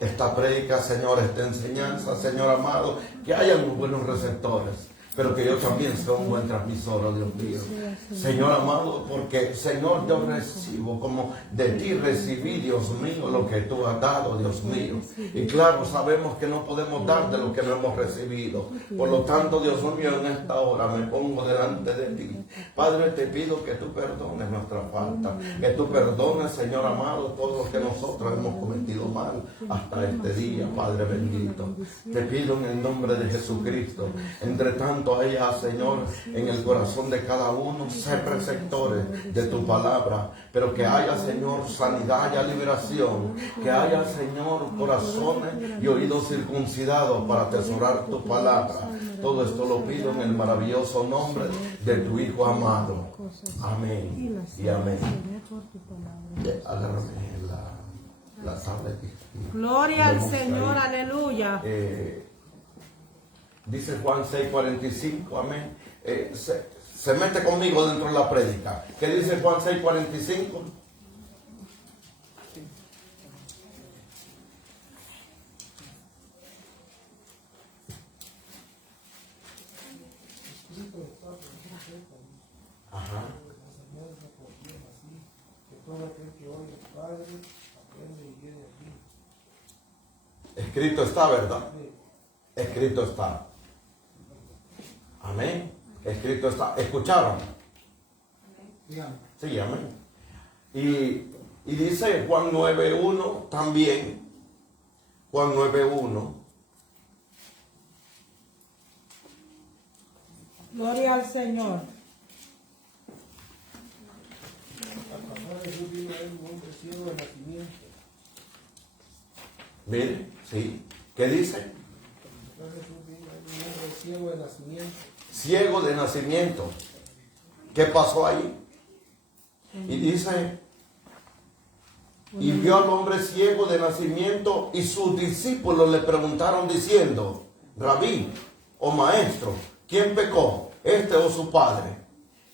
esta prédica, Señor, esta enseñanza, Señor amado, que hayan buenos receptores, pero que yo también sea un buen transmisor, oh Dios mío. Señor amado, porque, Señor, yo recibo, como de ti recibí, Dios mío, lo que tú has dado, Dios mío. Y claro, sabemos que no podemos dar de lo que no hemos recibido. Por lo tanto, Dios mío, en esta hora me pongo delante de ti. Padre, te pido que tú perdones nuestra falta, que tú perdones, Señor amado, todo lo que nosotros hemos cometido mal hasta este día, Padre bendito. Te pido en el nombre de Jesucristo, entre tanto haya, Señor, en el corazón de cada uno, ser receptores de tu palabra, pero que haya, Señor, sanidad, haya liberación, que haya, Señor, corazones y oídos circuncidados para atesorar tu palabra. Todo esto lo pido en el maravilloso nombre de tu Hijo amado. Amén y amén. Agárrame la tablet. Gloria al Señor, aleluya. Dice Juan 6:45, amén. Se mete conmigo dentro de la prédica. ¿Qué dice Juan 6:45? Ajá. Escrito está, ¿verdad? Escrito está. Amén. Escrito está. ¿Escucharon? Sí, amén. Y dice Juan 9:1 también. Juan 9:1. Gloria al Señor. Mire, sí. ¿Qué dice? Ciego de nacimiento. Ciego de nacimiento. ¿Qué pasó ahí? Y dice, y vio al hombre ciego de nacimiento, y sus discípulos le preguntaron diciendo, Rabí o maestro, ¿quién pecó, este o su padre,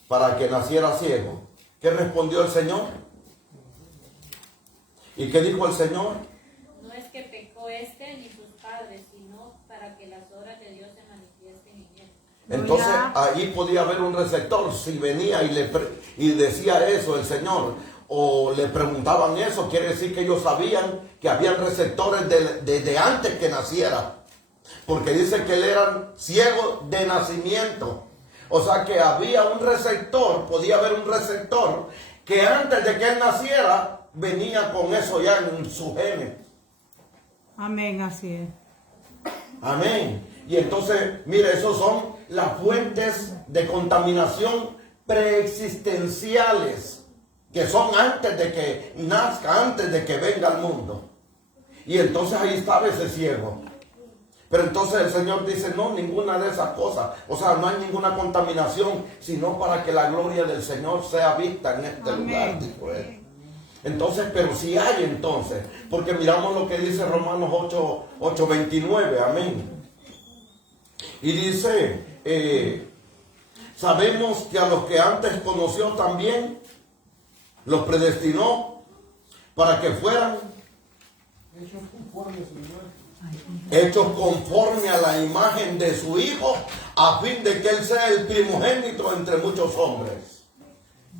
para que naciera ciego? ¿Qué respondió el Señor? ¿Y qué dijo el Señor? No es que pecó este ni sus padres, sino para que las obras de Dios se manifiesten en él. Entonces ahí podía haber un receptor. Si venía y decía eso el Señor, o le preguntaban eso, quiere decir que ellos sabían que habían receptores desde antes que naciera, porque dice que él era ciego de nacimiento. O sea que había un receptor, podía haber un receptor que antes de que él naciera venía con eso ya en su genes. Amén, así es. Amén. Y entonces, mire, esos son las fuentes de contaminación preexistenciales, que son antes de que nazca, antes de que venga al mundo. Y entonces ahí estaba ese ciego. Pero entonces el Señor dice, no, ninguna de esas cosas. O sea, no hay ninguna contaminación, sino para que la gloria del Señor sea vista en este lugar, dijo él. Entonces, pero si hay entonces, porque miramos lo que dice Romanos 8:29, amén. Y dice, sabemos que a los que antes conoció también, los predestinó para que fueran hechos conforme a la imagen de su Hijo, a fin de que Él sea el primogénito entre muchos hombres.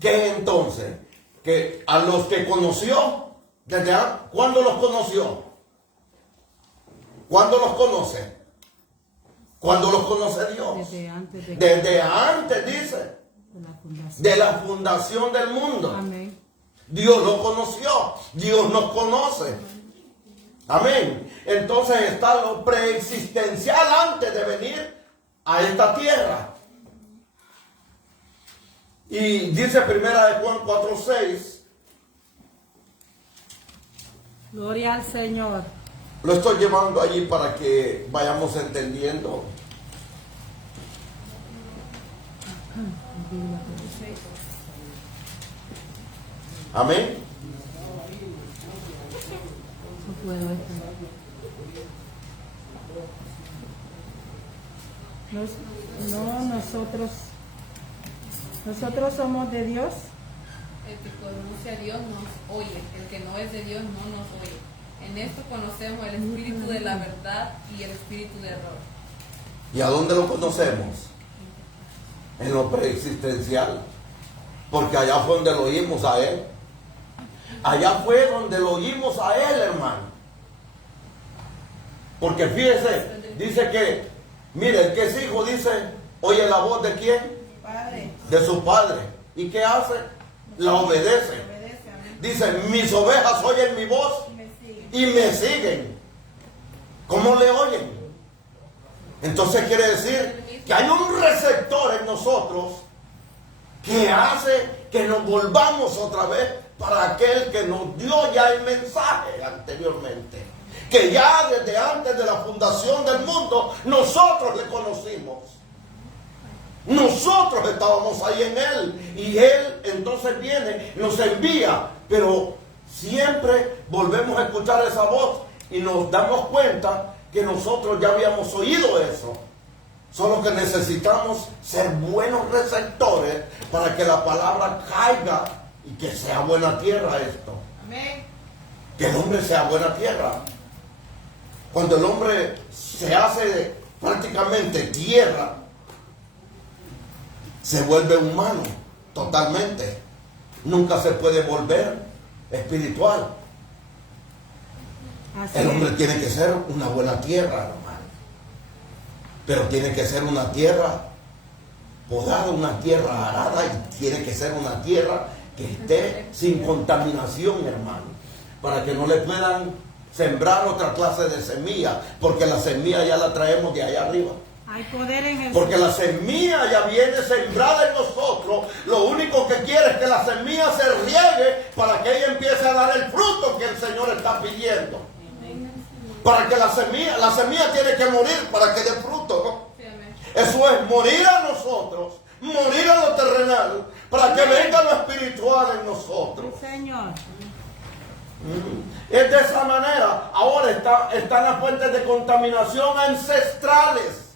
¿Qué entonces? Que a los que conoció, ¿cuándo los conoció? ¿Cuándo los conoce? ¿Cuándo los conoce Dios? Desde antes, dice, de la fundación del mundo. Amén. Dios lo conoció, Dios nos conoce. Amén. Entonces está lo preexistencial antes de venir a esta tierra. Y dice primera de Juan 4:6. Gloria al Señor. Lo estoy llevando allí para que vayamos entendiendo. Amén. No puedo nosotros somos de Dios. El que conoce a Dios nos oye, el que no es de Dios no nos oye. En esto conocemos el espíritu de la verdad y el espíritu de error. ¿Y a dónde lo conocemos? En lo preexistencial. Porque allá fue donde lo oímos a Él. Allá fue donde lo oímos a Él, hermano. Porque fíjese, dice que, mire, el que es hijo, dice, oye la voz de quién? Padre. De su padre. ¿Y qué hace? La obedece. Dice, mis ovejas oyen mi voz y me siguen. ¿Cómo le oyen? Entonces quiere decir que hay un receptor en nosotros que hace que nos volvamos otra vez para aquel que nos dio ya el mensaje anteriormente. Que ya desde antes de la fundación del mundo nosotros le conocimos. Nosotros estábamos ahí en Él. Y Él entonces viene, nos envía. Pero siempre volvemos a escuchar esa voz y nos damos cuenta que nosotros ya habíamos oído eso. Solo que necesitamos ser buenos receptores para que la palabra caiga y que sea buena tierra esto. Amén. Que el hombre sea buena tierra. Cuando el hombre se hace prácticamente tierra, se vuelve humano totalmente. Nunca se puede volver espiritual. Así El hombre es. tiene que ser una buena tierra, hermano. Pero tiene que ser una tierra podada, una tierra arada, y tiene que ser una tierra que esté sin contaminación, hermano. Para que no le puedan sembrar otra clase de semilla, porque la semilla ya la traemos de allá arriba. Hay poder en el Porque la semilla ya viene sembrada en nosotros. Lo único que quiere es que la semilla se riegue para que ella empiece a dar el fruto que el Señor está pidiendo. Para que la semilla tiene que morir para que dé fruto, ¿no? Sí, amén. Eso es morir a nosotros, morir a lo terrenal, para que venga lo espiritual en nosotros. Señor. Es de esa manera. Ahora están las fuentes de contaminación ancestrales.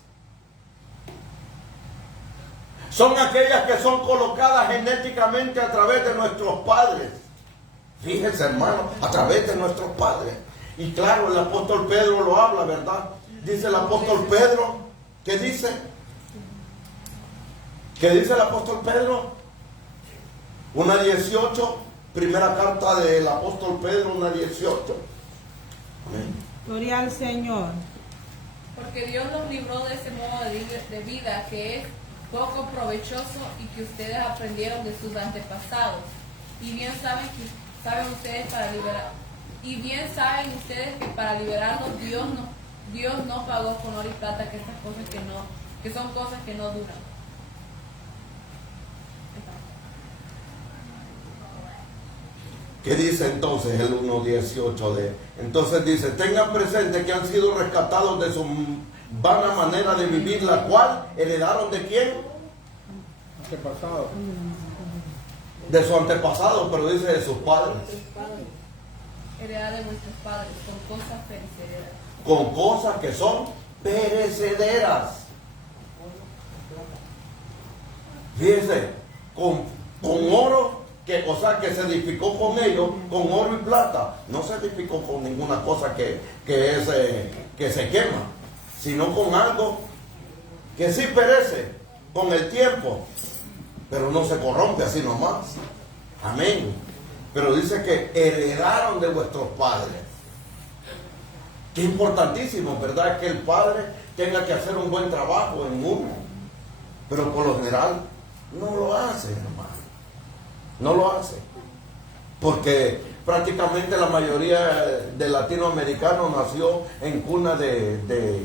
Son aquellas que son colocadas genéticamente a través de nuestros padres. Fíjense, hermano, a través de nuestros padres. Y claro, el apóstol Pedro lo habla, ¿verdad? Dice el apóstol Pedro, ¿qué dice? ¿Qué dice el apóstol Pedro? 1:18, primera carta del apóstol Pedro, 1:18. Amén. Gloria al Señor. Porque Dios los libró de ese modo de vida que es poco provechoso y que ustedes aprendieron de sus antepasados. Y bien saben ustedes que para liberarnos Dios no pagó con oro y plata, que estas cosas que son cosas que no duran. ¿Qué dice entonces el 1:18 Entonces dice, tengan presente que han sido rescatados de su vana manera de vivir, la cual heredaron ¿de quién? Antepasado. De su antepasado, pero dice de sus padres. Heredad de vuestros padres con cosas perecederas. Con cosas que son perecederas. Fíjense, con oro, que se edificó con ellos, con oro y plata. No se edificó con ninguna cosa que se quema, sino con algo que sí perece con el tiempo, pero no se corrompe así nomás. Amén. Pero dice que heredaron de vuestros padres. Qué importantísimo, ¿verdad? Que el padre tenga que hacer un buen trabajo en uno. Pero por lo general no lo hace, hermano. No lo hace. Porque prácticamente la mayoría de latinoamericanos nació en cuna de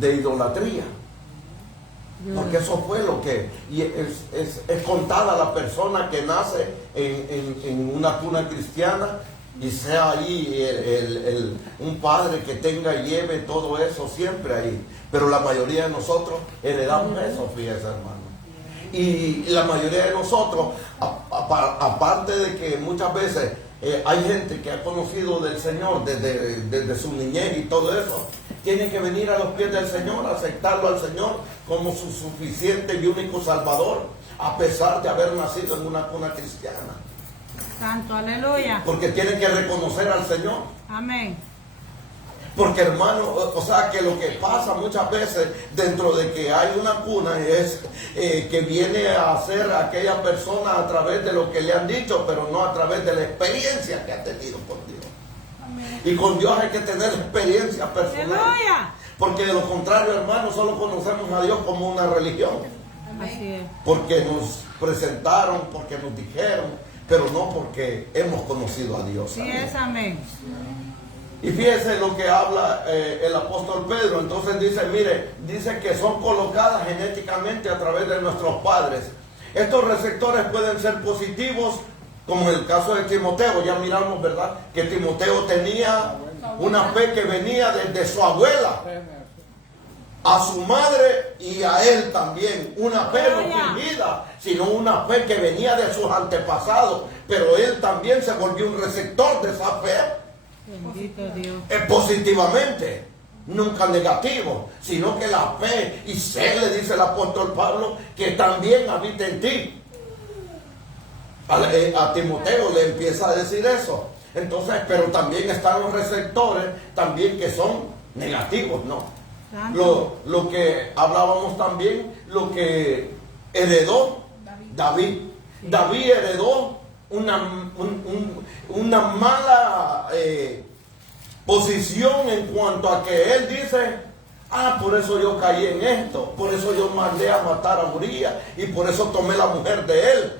idolatría. Porque eso fue lo que... Y es contada la persona que nace en una cuna cristiana y sea ahí un padre que tenga y lleve todo eso siempre ahí. Pero la mayoría de nosotros heredamos eso, fíjese, hermano. Y la mayoría de nosotros, aparte de que muchas veces hay gente que ha conocido del Señor desde su niñez y todo eso, tiene que venir a los pies del Señor, aceptarlo al Señor como su suficiente y único Salvador, a pesar de haber nacido en una cuna cristiana. Santo, aleluya. Porque tienen que reconocer al Señor. Amén. Porque hermano, o sea que lo que pasa muchas veces dentro de que hay una cuna es que viene a ser aquella persona a través de lo que le han dicho, pero no a través de la experiencia que ha tenido con Dios. Amén. Y con Dios hay que tener experiencia personal. Aleluya. Porque de lo contrario, hermano, solo conocemos a Dios como una religión. Así es. Porque nos presentaron, porque nos dijeron, pero no porque hemos conocido a Dios. Sí Amén. es, amén. Y fíjese lo que habla el apóstol Pedro. Entonces dice, mire, dice que son colocadas genéticamente a través de nuestros padres. Estos receptores pueden ser positivos, como en el caso de Timoteo. Ya miramos, ¿verdad? Que Timoteo tenía una fe que venía desde su abuela a su madre y a él también. Una fe no fingida, sino una fe que venía de sus antepasados. Pero él también se volvió un receptor de esa fe. Bendito Dios. Positivamente, nunca negativo, sino que la fe y sé, le dice el apóstol Pablo, que también habita en ti. A Timoteo le empieza a decir eso. Entonces, pero también están los receptores también que son negativos, ¿no? Lo que hablábamos también, lo que heredó David. David heredó una mala posición en cuanto a que él dice, por eso yo caí en esto, por eso yo mandé a matar a Urías y por eso tomé la mujer de él,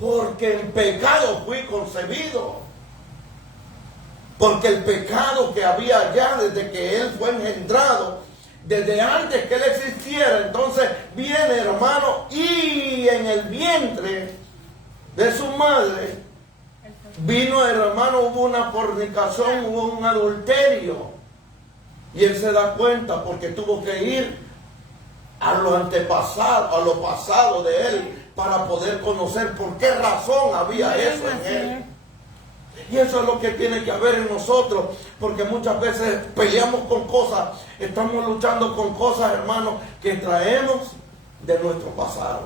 porque en pecado fui concebido, porque el pecado que había ya desde que él fue engendrado, desde antes que él existiera, entonces viene, hermano, y en el vientre de su madre vino, hermano, hubo una fornicación, hubo un adulterio. Y él se da cuenta porque tuvo que ir a lo antepasado, a lo pasado de él, para poder conocer por qué razón había eso en él. Y eso es lo que tiene que haber en nosotros, porque muchas veces peleamos con cosas, estamos luchando con cosas, hermanos, que traemos de nuestro pasado.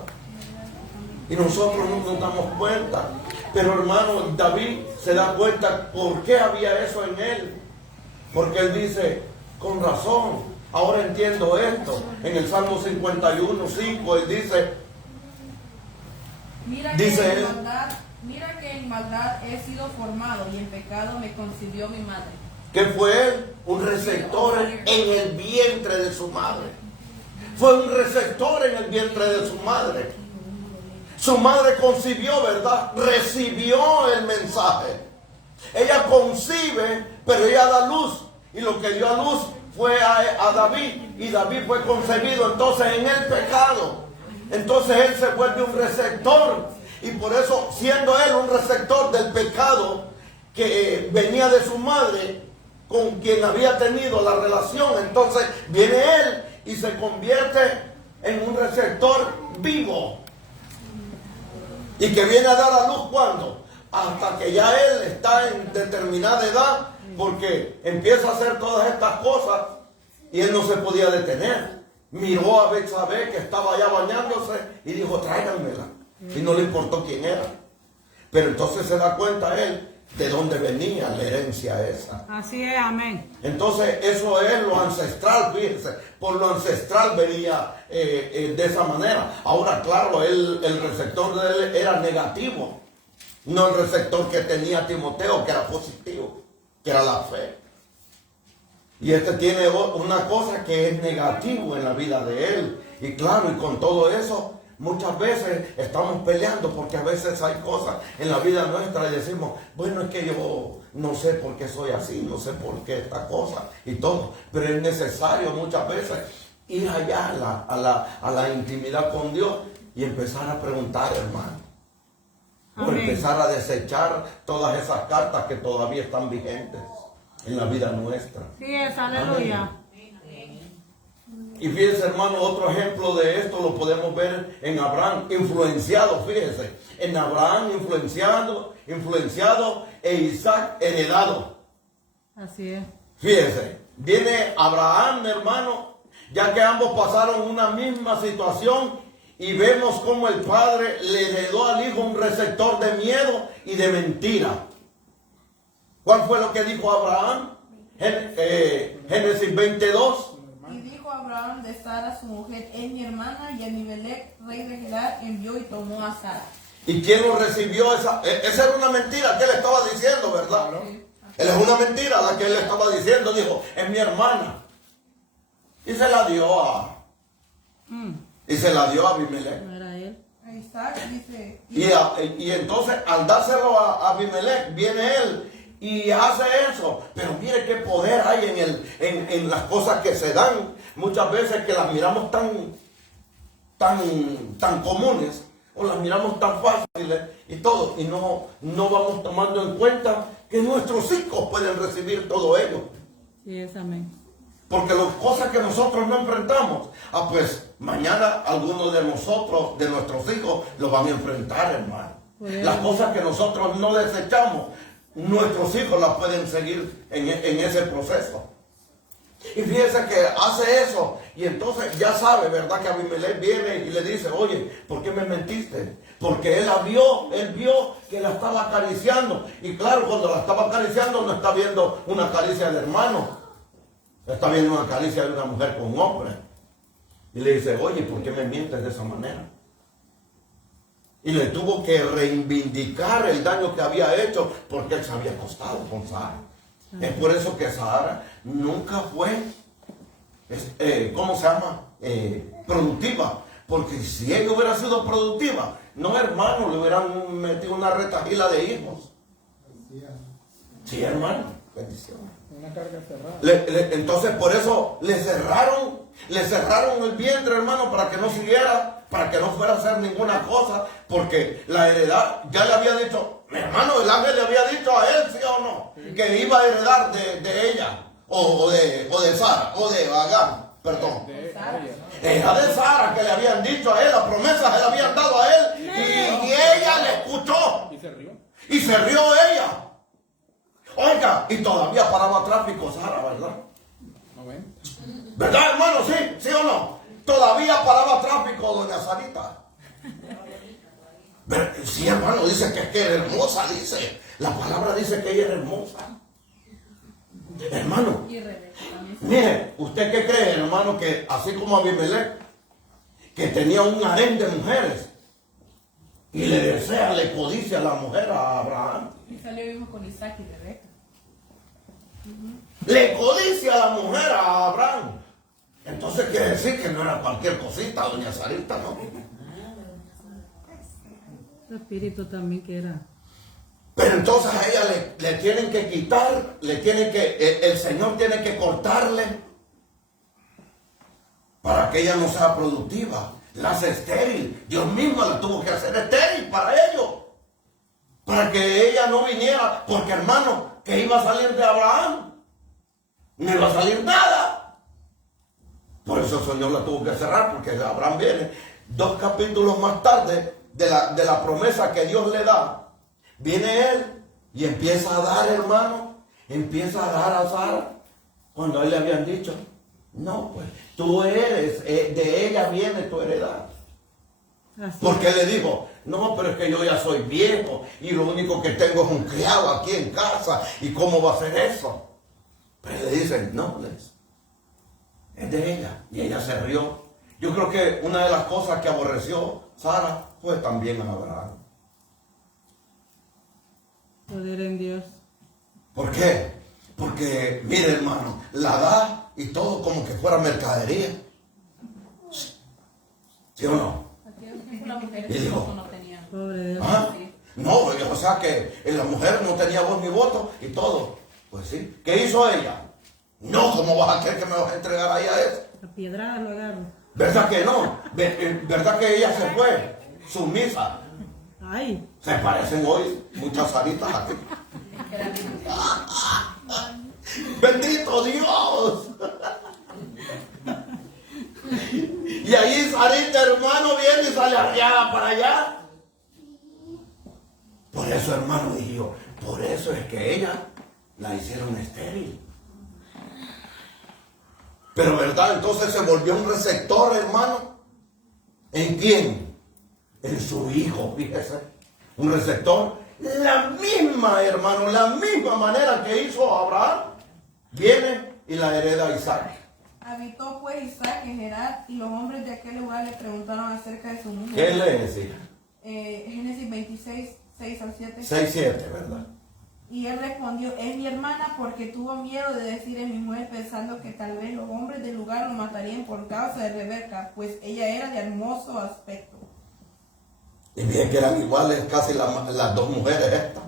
Y nosotros no nos damos cuenta. Pero hermano, David se da cuenta por qué había eso en él. Porque él dice, con razón, ahora entiendo esto. En el Salmo 51:5 él dice, Mira que en maldad he sido formado y en pecado me concibió mi madre. que fue él un receptor en el vientre de su madre. Fue un receptor en el vientre de su madre. Su madre concibió, ¿verdad? Recibió el mensaje. Ella concibe, pero ella da luz. Y lo que dio a luz fue a David. Y David fue concebido entonces en el pecado. Entonces él se vuelve un receptor. Y por eso, siendo él un receptor del pecado que venía de su madre, con quien había tenido la relación, entonces viene él y se convierte en un receptor vivo. Y que viene a dar a luz ¿cuándo? Hasta que ya él está en determinada edad, porque empieza a hacer todas estas cosas y él no se podía detener. Miró a Betsabé que estaba allá bañándose y dijo, tráiganmela. Y no le importó quién era. Pero entonces se da cuenta él de dónde venía la herencia esa. Así es, amén. Entonces eso es lo ancestral, fíjense. Por lo ancestral venía de esa manera. Ahora, claro, el receptor de él era negativo. No el receptor que tenía Timoteo, que era positivo, que era la fe. Y este tiene una cosa que es negativo en la vida de él. Y claro, y con todo eso, muchas veces estamos peleando porque a veces hay cosas en la vida nuestra y decimos, bueno, es que yo no sé por qué soy así, no sé por qué esta cosa y todo. Pero es necesario muchas veces ir allá a la intimidad con Dios y empezar a preguntar, hermano. O empezar a desechar todas esas cartas que todavía están vigentes en la vida nuestra. Sí es, aleluya. Y fíjense, hermano, otro ejemplo de esto lo podemos ver en Abraham, influenciado, fíjense, en Abraham influenciado e Isaac heredado. Así es. Fíjense, viene Abraham, hermano, ya que ambos pasaron una misma situación y vemos cómo el padre le heredó al hijo un receptor de miedo y de mentira. ¿Cuál fue lo que dijo Abraham? Génesis 22. Y dijo Abraham de Sara su mujer, es mi hermana, y Abimelech, rey de Gerar, envió y tomó a Sara. ¿Y quién lo recibió? Esa era una mentira que él estaba diciendo, ¿verdad? Él es una mentira la que él estaba diciendo. Dijo, es mi hermana. Y se la dio a Abimelech. No era él. Ahí está, dice. Y entonces al dárselo a Abimelech, viene él y hace eso. Pero mire qué poder hay en las cosas que se dan. Muchas veces que las miramos tan comunes, o las miramos tan fáciles y todo, y no vamos tomando en cuenta que nuestros hijos pueden recibir todo ello. Sí, es amén. Porque las cosas que nosotros no enfrentamos, pues mañana algunos de nosotros, de nuestros hijos, lo van a enfrentar, hermano. Las cosas que nosotros no desechamos, nuestros hijos las pueden seguir en ese proceso. Y fíjense que hace eso, y entonces ya sabe, ¿verdad? Que Abimelech viene y le dice, oye, ¿por qué me mentiste? Porque él vio que la estaba acariciando. Y claro, cuando la estaba acariciando no está viendo una caricia de hermano. Está viendo una caricia de una mujer con un hombre. Y le dice, oye, ¿por qué me mientes de esa manera? Y le tuvo que reivindicar el daño que había hecho, porque él se había acostado con Sara. Es por eso que Sara nunca fue, productiva. Porque si ella hubiera sido productiva, no, hermano, le hubieran metido una retajila de hijos. Sí, hermano, bendición. Una carga cerrada. Entonces por eso le cerraron el vientre, hermano, para que no siguiera, para que no fuera a hacer ninguna cosa, porque la heredad, ya le había dicho, mi hermano, el ángel le había dicho a él, sí o no, que iba a heredar de ella, o de Sara, o de Agar, perdón. Era de Sara que le habían dicho a él, la promesa se la habían dado a él, y ella le escuchó. Y se rió. Y se rió ella. Oiga, y todavía paraba tráfico Sara, ¿verdad? ¿No ven? ¿Verdad, hermano? ¿Sí o no? Todavía paraba tráfico doña Sarita. Sí, hermano, dice que es que era hermosa, dice. La palabra dice que ella era hermosa. Hermano, mire, ¿usted qué cree, hermano? Que así como Abimelech, que tenía un harén de mujeres, y le desea, le codicia a la mujer a Abraham. Y salió mismo con Isaac y Rebeca. Le codicia a la mujer a Abraham. Entonces quiere decir que no era cualquier cosita, doña Sarita, ¿no? El espíritu también que era. Pero entonces a ella le tienen que quitar, el Señor tiene que cortarle para que ella no sea productiva. La hace estéril. Dios mismo la tuvo que hacer estéril para ello. Para que ella no viniera, porque hermano, que iba a salir de Abraham, no iba a salir nada. Por eso el Señor la tuvo que cerrar, porque Abraham viene 2 capítulos más tarde de la promesa que Dios le da. Viene él y empieza a dar, hermano, empieza a dar a Sara, cuando a él le habían dicho, no, pues tú eres, de ella viene tu heredad. Así Porque es. él le dijo, no, pero es que yo ya soy viejo y lo único que tengo es un criado aquí en casa, ¿y cómo va a ser eso? Pero le dicen, no, es de ella, y ella se rió. Yo creo que una de las cosas que aborreció Sara fue también a Abraham. Poder en Dios. ¿Por qué? Porque, mire, hermano, la da y todo como que fuera mercadería. ¿Sí o no? Las mujeres Y dijo, no tenían. Pobre de Dios. ¿Ah? No, o sea que la mujer no tenía voz ni voto y todo. Pues sí. ¿Qué hizo ella? No, ¿cómo vas a querer que me vas a entregar ahí a eso? La piedrada lo agarro. ¿Verdad que no? ¿Verdad que ella se fue? Sumisa. Ay. Se parecen hoy muchas Saritas aquí. ¡Bendito Dios! Y ahí Sarita, hermano, viene y sale arriada para allá. Por eso, hermano, dije yo, por eso es que ella la hicieron estéril. Pero verdad, entonces se volvió un receptor, hermano. ¿En quién? En su hijo, fíjese. Un receptor. la misma, hermano, la misma manera que hizo Abraham, viene y la hereda Isaac. Habitó pues Isaac en Gerar, y los hombres de aquel lugar le preguntaron acerca de su mujer. ¿Qué le decía? Génesis 26, 6 al 7. 6-7, ¿verdad? Y él respondió, es mi hermana, porque tuvo miedo de decir es mi mujer, pensando que tal vez los hombres del lugar lo matarían por causa de Rebeca, pues ella era de hermoso aspecto. Y bien que eran iguales casi las dos mujeres estas.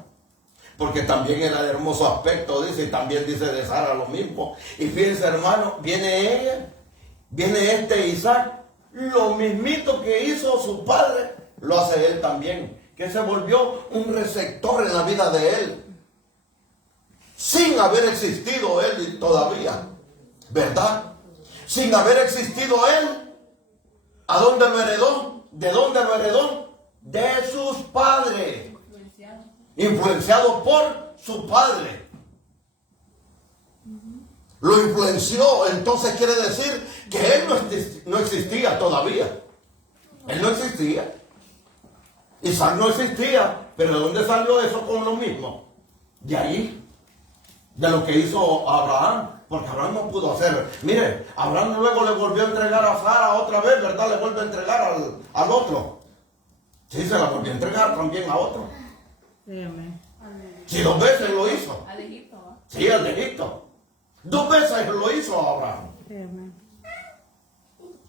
Porque también era de hermoso aspecto, dice, y también dice de Sara lo mismo. Y fíjense, hermano, viene ella, viene este Isaac, lo mismito que hizo su padre, lo hace él también, que se volvió un receptor en la vida de él, sin haber existido él todavía, ¿verdad? Sin haber existido él, ¿a dónde lo heredó? ¿De dónde lo heredó? De sus padres. Influenciado por su padre. Lo influenció, entonces quiere decir que él no existía todavía. Él no existía. Isaac no existía, pero ¿de dónde salió eso con lo mismo? De ahí, de lo que hizo Abraham, porque Abraham no pudo hacer. Mire, Abraham luego le volvió a entregar a Sara otra vez, ¿verdad? Le vuelve a entregar al otro. Sí, se la volvió a entregar también a otro. Sí, amén. Sí, 2 veces lo hizo. Al Egipto, ¿va? Sí, al de Egipto. 2 veces lo hizo Abraham. Sí, amén.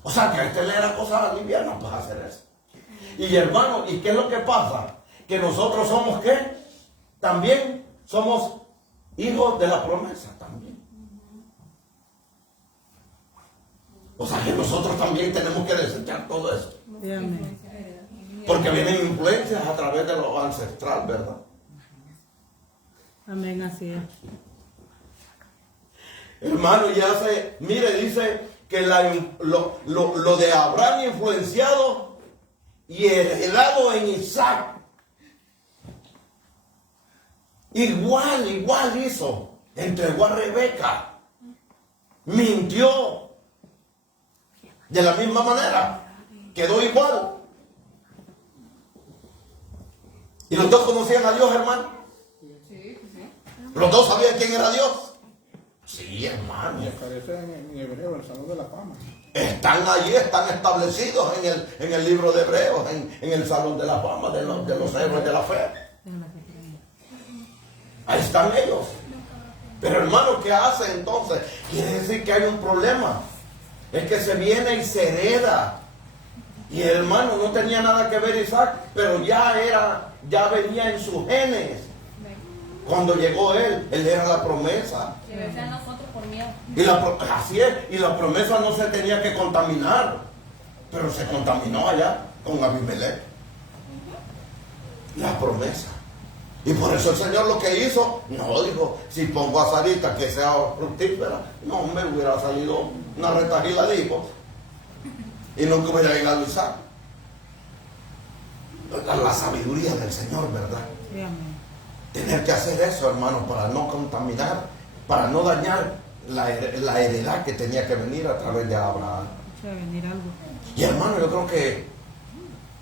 O sea, que a este le era cosa liviana para hacer eso. Y hermano, ¿y qué es lo que pasa? Que nosotros somos ¿qué? También somos hijos de la promesa también. O sea, que nosotros también tenemos que desechar todo eso. Sí, amén. Porque vienen influencias a través de lo ancestral, ¿verdad? Amén, así es. Hermano, mire, dice que lo de Abraham influenciado y heredado en Isaac. Igual hizo. Entregó a Rebeca. Mintió. De la misma manera. Quedó igual. ¿Y los dos conocían a Dios, hermano? Sí, sí. ¿Los dos sabían quién era Dios? Sí, hermano. Y aparece en hebreo, el Salón de la Fama. Están allí, están establecidos en el libro de Hebreos, en el Salón de la Fama de los héroes de la fe. Ahí están ellos. Pero hermano, ¿qué hace entonces? Quiere decir que hay un problema. Es que se viene y se hereda. Y el hermano no tenía nada que ver Isaac, pero ya venía en sus genes. Cuando llegó él era la promesa. Que vencen a nosotros por miedo. Así es, y la promesa no se tenía que contaminar, pero se contaminó allá con Abimelech. La promesa. Y por eso el Señor lo que hizo, no dijo, si pongo a Sarita que sea fructífera, no me hubiera salido una retajila de hijos y nunca hubiera llegado Isaac. La sabiduría del Señor, ¿verdad? Sí, amén. Tener que hacer eso, hermano, para no contaminar, para no dañar la heredad que tenía que venir a través de Abraham. Va a venir algo. Y hermano,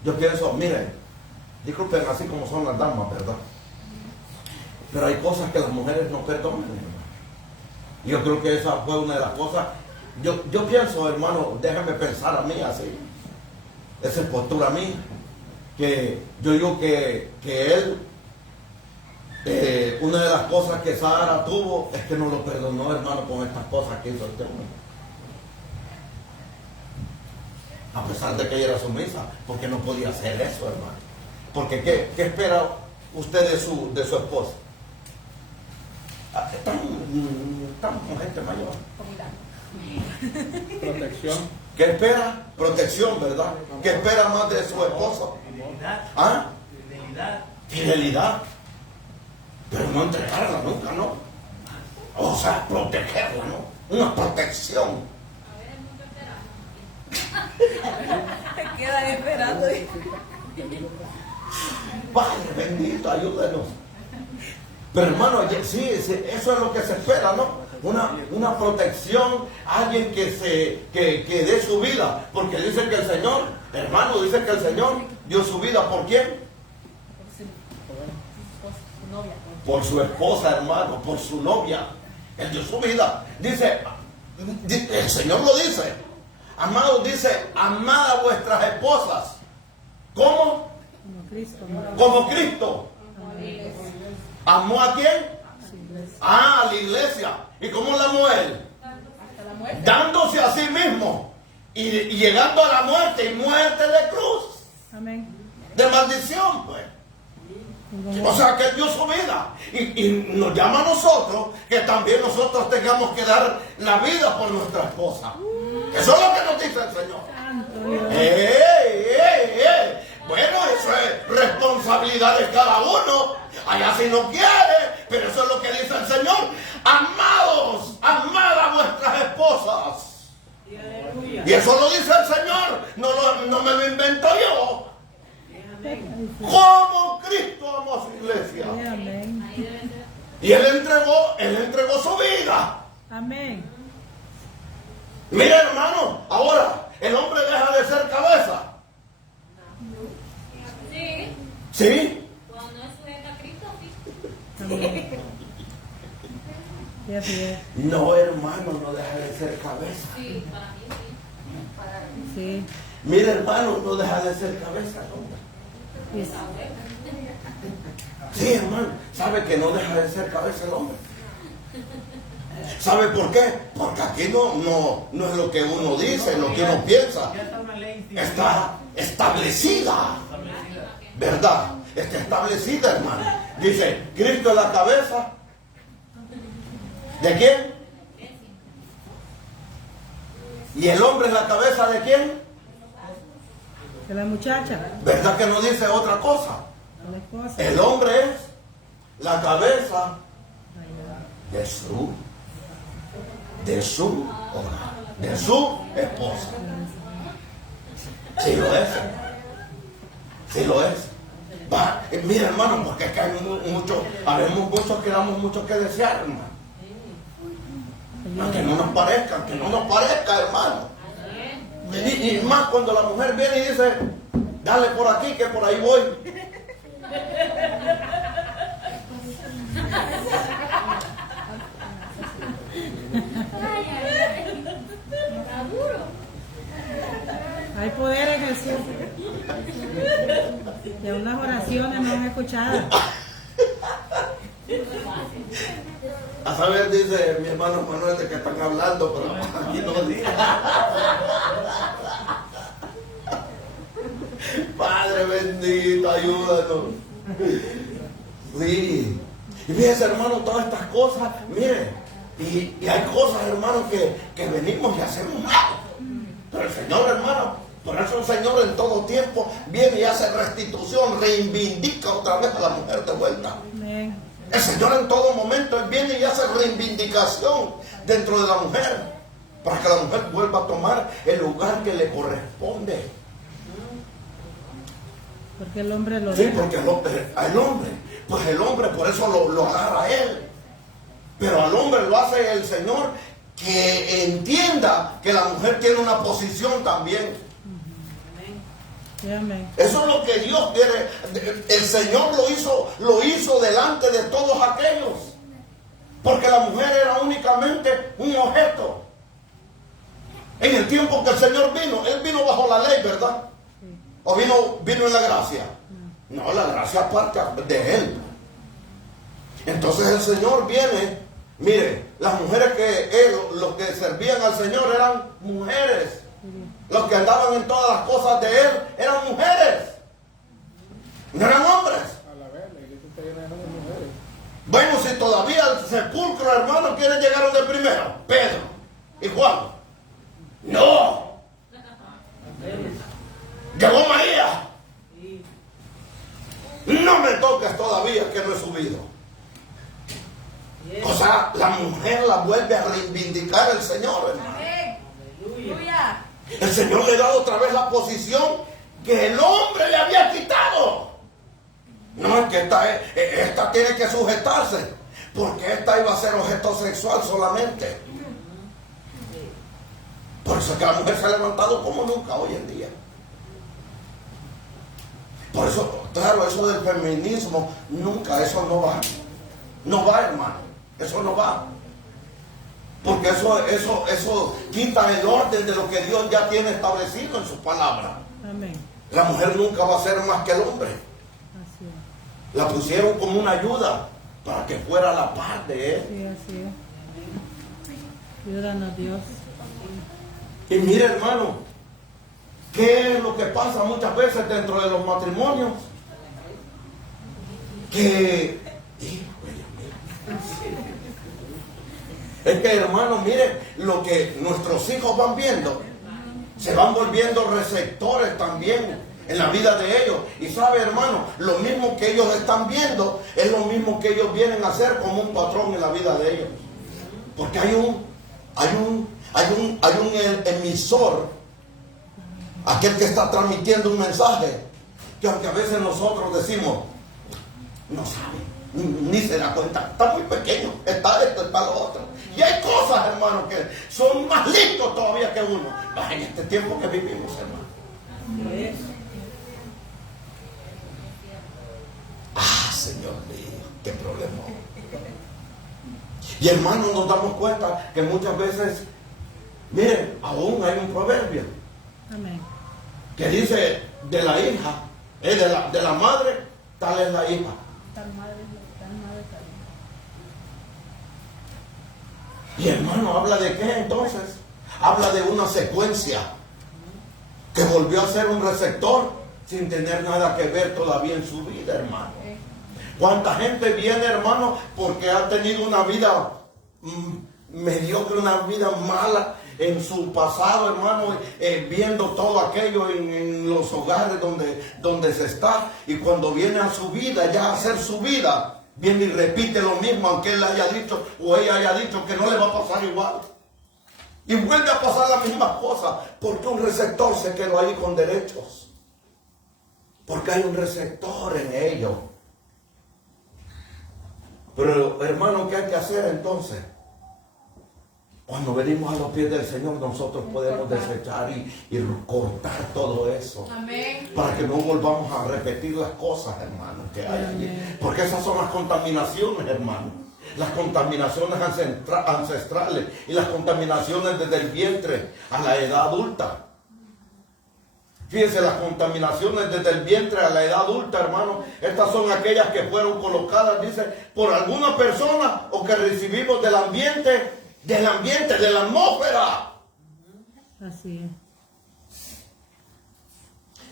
yo pienso, miren, disculpen así como son las damas, ¿verdad? Pero hay cosas que las mujeres no perdonan, hermano. Yo creo que esa fue una de las cosas. Yo pienso, hermano, déjame pensar a mí así. Esa es postura mía. Que yo digo que él, una de las cosas que Sara tuvo es que no lo perdonó, hermano, con estas cosas que hizo este hombre. A pesar de que ella era sumisa, porque no podía hacer eso, hermano. Porque ¿qué espera usted de su esposa? Están con gente mayor. Protección. ¿Qué espera? Protección, ¿verdad? ¿Qué espera más de su esposo? ¿Ah? Fidelidad. Pero no entregarla nunca, ¿no? O sea, protegerla, ¿no? Una protección. Te quedan esperando. Padre bendito, ayúdenos. Pero hermano, sí, eso es lo que se espera, ¿no? Una protección, alguien que dé su vida. Porque dice que el Señor, hermano, dice que el Señor dio su vida. ¿Por quién? por su esposa, hermano, por su novia. Él dio su vida. Dice, el Señor lo dice. Amados, dice, amad a vuestras esposas. ¿Cómo? Como Cristo. Como Cristo. ¿Amó a quién? A la iglesia. ¿Y cómo la amó él? Hasta la muerte. Dándose a sí mismo. Y llegando a la muerte, y muerte de cruz. Amén. De maldición, pues. O sea, que Él dio su vida. Y nos llama a nosotros que también nosotros tengamos que dar la vida por nuestra esposa. Eso es lo que nos dice el Señor. Santo Dios. Bueno, eso es responsabilidad de cada uno. Allá si no quiere, pero eso es lo que dice el Señor. Amados, amad a vuestras esposas. Y eso lo dice el Señor. No me lo invento yo. Como Cristo amó a su iglesia. Amén. Y Él entregó su vida. Amén. Mira, hermano, ahora el hombre deja de ser cabeza. Sí, ¿Sí? cuando no es sujeta a Cristo, sí. Amén. Sí, así es. No, hermano, no deja de ser cabeza. Sí, para mí sí. Sí. Mira, hermano, no deja de ser cabeza, hombre. Y- Sí, hermano, ¿sabe que no deja de ser cabeza el hombre? ¿Sabe por qué? Porque aquí no es lo que uno dice, lo que uno piensa. Está establecida. ¿Verdad? Está establecida, hermano. Dice, Cristo es la cabeza. ¿De quién? ¿Y el hombre es la cabeza de quién? De la muchacha. ¿Verdad que no dice otra cosa? De la esposa. El hombre es la cabeza de su hogar, de su esposa. Sí lo es. Sí lo es. Va, mira, hermano, porque es que hay haremos muchos que damos mucho que desear, hermano. Que no nos parezca, hermano. Y más cuando la mujer viene y dice, dale por aquí que por ahí voy. Hay poder en Jesús. Y unas oraciones no han escuchado. A saber, dice mi hermano Manuel, de que están hablando, pero aquí no dice. Padre bendito, ayúdanos. Sí. Y fíjense, hermano, todas estas cosas, miren, y hay cosas, hermano, que venimos y hacemos mal. Pero el Señor, hermano, por eso el Señor en todo tiempo viene y hace restitución, reivindica otra vez a la mujer de vuelta. Amén. El Señor en todo momento Él viene y hace reivindicación dentro de la mujer, para que la mujer vuelva a tomar el lugar que le corresponde. Porque el hombre lo Sí, deja. porque al hombre, pues el hombre por eso lo agarra a él. Pero al hombre lo hace el Señor, que entienda que la mujer tiene una posición también. Sí, amén. Eso es lo que Dios quiere. El Señor lo hizo delante de todos aquellos. Porque la mujer era únicamente un objeto. En el tiempo que el Señor vino, Él vino bajo la ley, ¿verdad? ¿O vino en la gracia? No, la gracia parte de Él. Entonces el Señor viene. Mire, las mujeres los que servían al Señor eran mujeres. Los que andaban en todas las cosas de Él eran mujeres. No eran hombres. A la vez, la iglesia está llena de mujeres. Bueno, si todavía al sepulcro, hermano, ¿quiénes llegaron de primero? Pedro y Juan. No. Llegó María. No me toques todavía que no he subido. O sea, la mujer la vuelve a reivindicar el Señor, hermano. Aleluya. El Señor le da otra vez la posición que el hombre le había quitado. No, es que esta tiene que sujetarse, porque esta iba a ser objeto sexual solamente. Por eso es que la mujer se ha levantado como nunca hoy en día. Por eso Claro, eso del feminismo, nunca, eso no va. No va, hermano. Eso no va. Porque eso quita el orden de lo que Dios ya tiene establecido en su palabra. Amén. La mujer nunca va a ser más que el hombre. Así es. La pusieron como una ayuda para que fuera a la par de él. Sí, así es. Ayúdanos, Dios. Y mire, hermano, ¿qué es lo que pasa muchas veces dentro de los matrimonios? Es que, hermano, mire, lo que nuestros hijos van viendo, se van volviendo receptores también en la vida de ellos. Y sabe, hermano, lo mismo que ellos están viendo es lo mismo que ellos vienen a hacer como un patrón en la vida de ellos. Porque hay un emisor, aquel que está transmitiendo un mensaje, que aunque a veces nosotros decimos, no sabe, ni se da cuenta, está muy pequeño, está esto, está lo otro. Y hay cosas, hermano, que son más listos todavía que uno. En este tiempo que vivimos, hermano. Señor mío, qué problema. Y hermano, nos damos cuenta que muchas veces, miren, aún hay un proverbio. Amén. Que dice de la hija, de la madre, tal es la hija. Tal madre, tal. Y hermano, ¿habla de qué entonces? Habla de una secuencia que volvió a ser un receptor sin tener nada que ver todavía en su vida, hermano. ¿Cuánta gente viene, hermano, porque ha tenido una vida mediocre, una vida mala en su pasado, hermano, viendo todo aquello en los hogares donde se está, y cuando viene a su vida, ya a hacer su vida, viene y repite lo mismo, aunque él haya dicho o ella haya dicho que no le va a pasar igual. Y vuelve a pasar la misma cosa, porque un receptor se quedó ahí con derechos. Porque hay un receptor en ello. Pero hermano, ¿qué hay que hacer entonces? Cuando venimos a los pies del Señor, nosotros podemos desechar y cortar todo eso. Amén. Para que no volvamos a repetir las cosas, hermano, que hay allí. Porque esas son las contaminaciones, hermano. Las contaminaciones ancestrales y las contaminaciones desde el vientre a la edad adulta. Fíjense, las contaminaciones desde el vientre a la edad adulta, hermano, estas son aquellas que fueron colocadas, dice, por alguna persona o que recibimos del ambiente, de la atmósfera. Así es.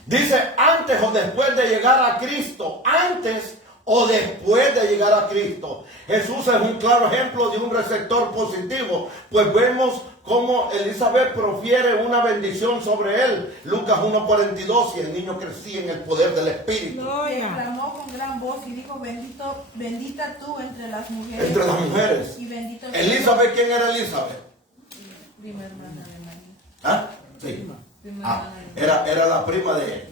Dice, antes o después de llegar a Cristo, antes o después de llegar a Cristo. Jesús es un claro ejemplo de un receptor positivo, pues vemos cómo Elizabeth profiere una bendición sobre él. Lucas 1:42, y el niño crecía en el poder del Espíritu. Y exclamó con gran voz y dijo, bendita tú entre las mujeres. Entre las mujeres. Y bendito el Elizabeth, ¿quién era Elizabeth? prima hermana de María. ¿Ah? Sí. Era la prima de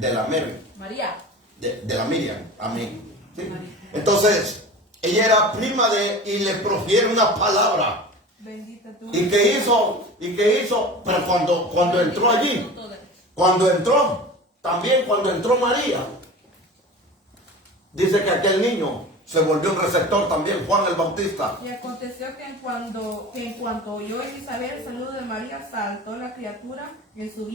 la Mary. María. De la Miriam, amén. ¿Sí? Entonces, ella era prima y le profiere una palabra. Bendita tú. ¿Y qué hizo? Pero cuando entró allí, cuando entró María, dice que aquel niño se volvió un receptor también, Juan el Bautista. Y aconteció que en cuanto oyó Elizabeth el saludo de María, saltó la criatura en su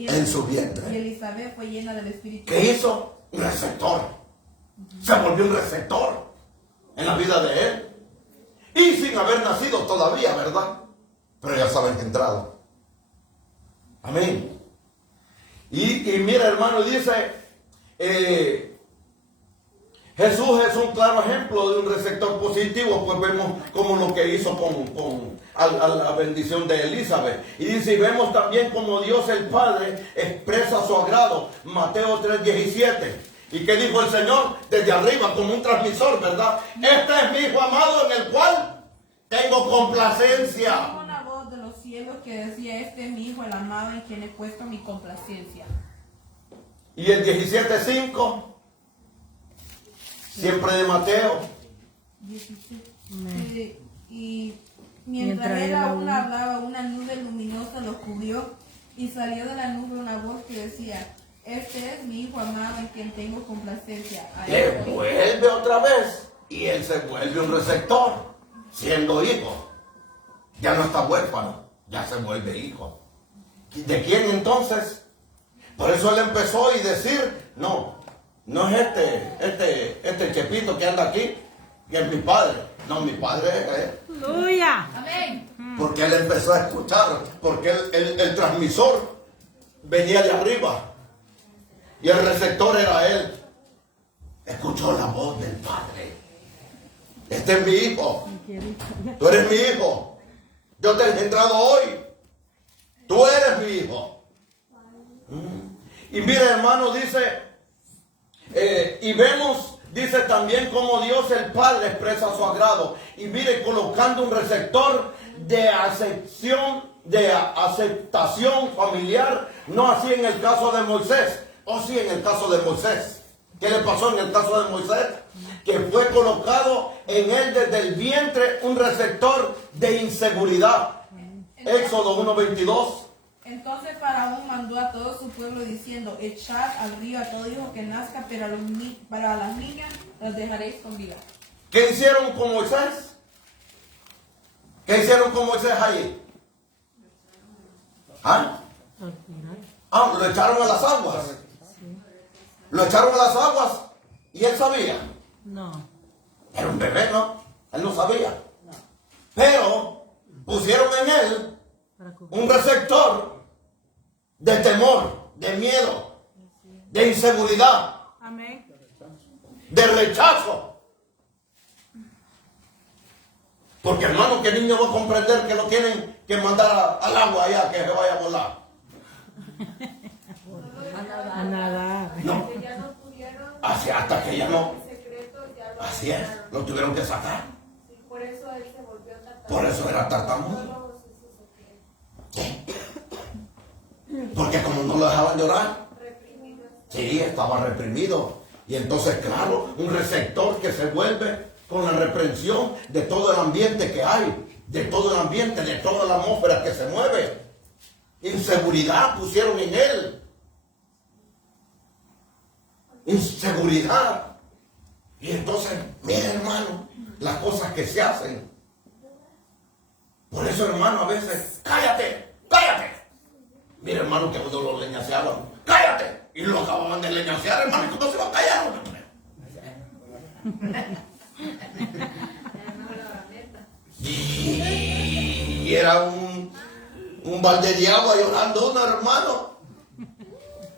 vientre. Y Elizabeth fue llena del Espíritu. ¿Qué hizo? Un receptor. Se volvió un receptor en la vida de él. Y sin haber nacido todavía, ¿verdad? Pero ya saben que entrado. Amén. Y mira, hermano, dice, Jesús es un claro ejemplo de un receptor positivo, pues vemos como lo que hizo con la bendición de Elizabeth. Y dice, y vemos también como Dios el Padre expresa su agrado, Mateo 3:17. ¿Y qué dijo el Señor? Desde arriba, como un transmisor, ¿verdad? Este es mi Hijo amado en el cual tengo complacencia. Hubo una voz de los cielos que decía, este es mi Hijo el amado en quien he puesto mi complacencia. Y el 17:5, siempre de Mateo. 17. Y mientras él aún hablaba, una nube luminosa lo cubrió y salió de la nube una voz que decía, este es mi hijo amado en quien tengo complacencia. A Le él oí. vuelve otra vez y él se vuelve un receptor, siendo hijo. Ya no está huérfano, ya se vuelve hijo. ¿De quién entonces? Por eso él empezó y decir, no es este chepito que anda aquí, que es mi padre. No, mi padre es él. Aleluya. Amén. Porque él empezó a escuchar, porque el transmisor venía de arriba y el receptor era él. Escuchó la voz del Padre. Este es mi hijo. Tú eres mi hijo. Yo te he engendrado hoy. Tú eres mi hijo. Y mire, hermano, dice, y vemos, dice también cómo Dios el Padre expresa su agrado. Y mire, colocando un receptor de aceptación familiar, no así en el caso de Moisés, o sí en el caso de Moisés. ¿Qué le pasó en el caso de Moisés? Que fue colocado en él desde el vientre un receptor de inseguridad. Éxodo 1:22. Entonces Faraón mandó a todo su pueblo diciendo, echad al río a todo hijo que nazca, pero para las niñas las dejaréis con vida. ¿Qué hicieron con Moisés? ¿Qué hicieron con Moisés ahí? ¿Ah? Lo echaron a las aguas. Lo echaron a las aguas y él sabía. No. Era un bebé, ¿no? Él no sabía. Pero pusieron en él un receptor de temor, de miedo, de inseguridad, Amén. de rechazo. Porque hermano, ¿qué niño va a comprender que lo tienen que mandar al agua allá, que se vaya a volar? A nadar. No. Así hasta que ya no. Así es, lo tuvieron que sacar. Por eso él se volvió tartamudo. Por eso era tartamudo. Sí. Porque como no lo dejaban llorar. Sí, estaba reprimido. Y entonces, claro, un receptor que se vuelve con la reprensión de todo el ambiente que hay, de todo el ambiente, de toda la atmósfera que se mueve. Inseguridad pusieron en él. Inseguridad. Y entonces, mira hermano, las cosas que se hacen. Por eso hermano, a veces, cállate, cállate. Mira hermano, que uno lo leñaseaban, cállate. Y lo acababan de leñasear, hermano, ¿y cómo se va a callar? Y era un balde de agua llorando uno, hermano.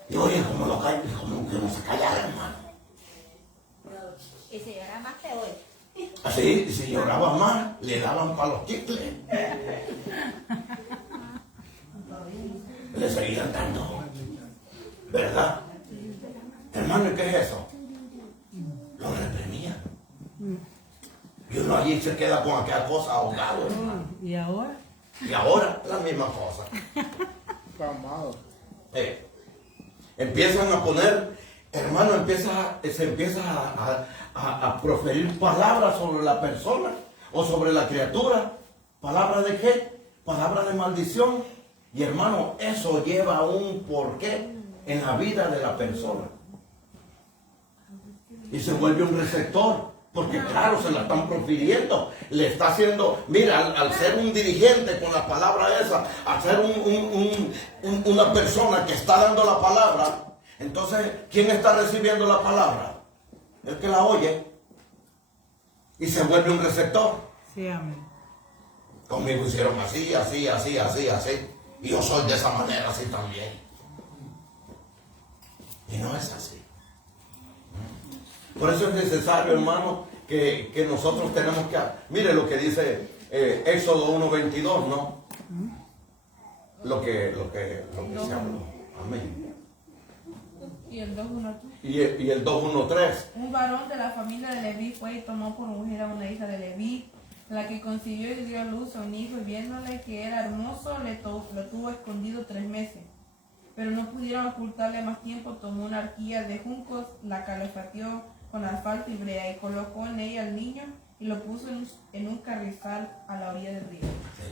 Y oye, ¿cómo lo callan? ¿Cómo que no se callara, hermano? Y si llora más peor. Así, y si lloraba más, le daban para los chicles. Le seguían dando. ¿Verdad? Hermano, ¿y qué es eso? Lo reprimían. Y uno allí se queda con aquella cosa ahogado, hermano. ¿Y ahora? Y ahora la misma cosa. Calmado. Empiezan a poner, hermano, se empieza a proferir palabras sobre la persona o sobre la criatura. ¿Palabras de qué? Palabras de maldición. Y hermano, eso lleva a un porqué en la vida de la persona. Y se vuelve un receptor. Porque claro, se la están profiriendo. Le está haciendo, mira, al ser un dirigente con la palabra esa, al ser una persona que está dando la palabra, entonces, ¿quién está recibiendo la palabra? El que la oye. Y se vuelve un receptor. Sí, amén. Conmigo hicieron así, así, así, así, así. Y yo soy de esa manera así también. Y no es así. Por eso es necesario, hermano, que nosotros tenemos que... Mire lo que dice Éxodo 1:22, ¿no? Lo que se habló. Amén. Y el 2:1. Y el 2:1:3. Un varón de la familia de Leví fue y tomó por mujer a una hija de Leví, la que concibió y dio a luz a un hijo, y viéndole que era hermoso, lo tuvo escondido 3 meses. Pero no pudieron ocultarle más tiempo, tomó una arquilla de juncos, la calefateó con asfalto y brea, y colocó en ella al niño, y lo puso en un carrizal a la orilla del río. Sí.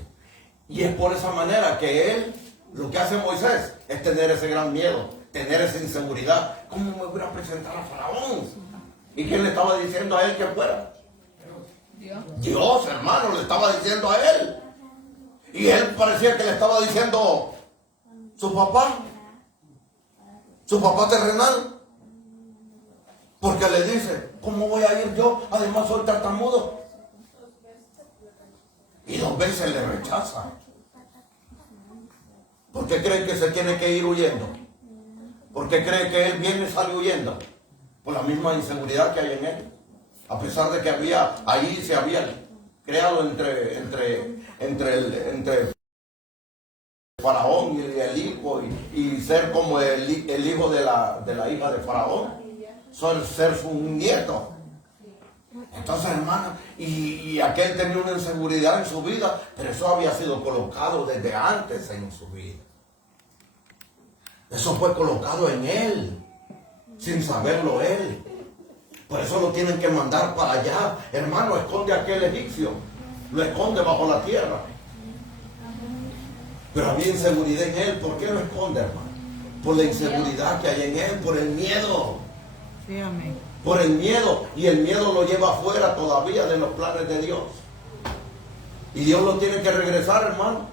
Y es por esa manera que él, lo que hace Moisés, es tener ese gran miedo. tener esa inseguridad. ¿Cómo me voy a presentar a Faraón? ¿Y quién le estaba diciendo a él que fuera? Dios, hermano, le estaba diciendo a él. Y él parecía que le estaba diciendo su papá terrenal. Porque le dice, ¿cómo voy a ir yo? Además soy tartamudo. Y 2 veces le rechaza. ¿Por qué cree que se tiene que ir huyendo? ¿Por qué cree que él viene y sale huyendo? Por la misma inseguridad que hay en él. A pesar de que ahí se había creado entre Faraón y el hijo, y ser como el hijo de la hija de Faraón, ser su nieto. Entonces, hermano, y aquel tenía una inseguridad en su vida, pero eso había sido colocado desde antes en su vida. Eso fue colocado en él, sin saberlo él. Por eso lo tienen que mandar para allá. Hermano, esconde a aquel egipcio, lo esconde bajo la tierra. Pero había inseguridad en él. ¿Por qué lo esconde, hermano? Por la inseguridad que hay en él, por el miedo. Sí, amén. Por el miedo. Y el miedo lo lleva afuera todavía de los planes de Dios. Y Dios lo tiene que regresar, hermano.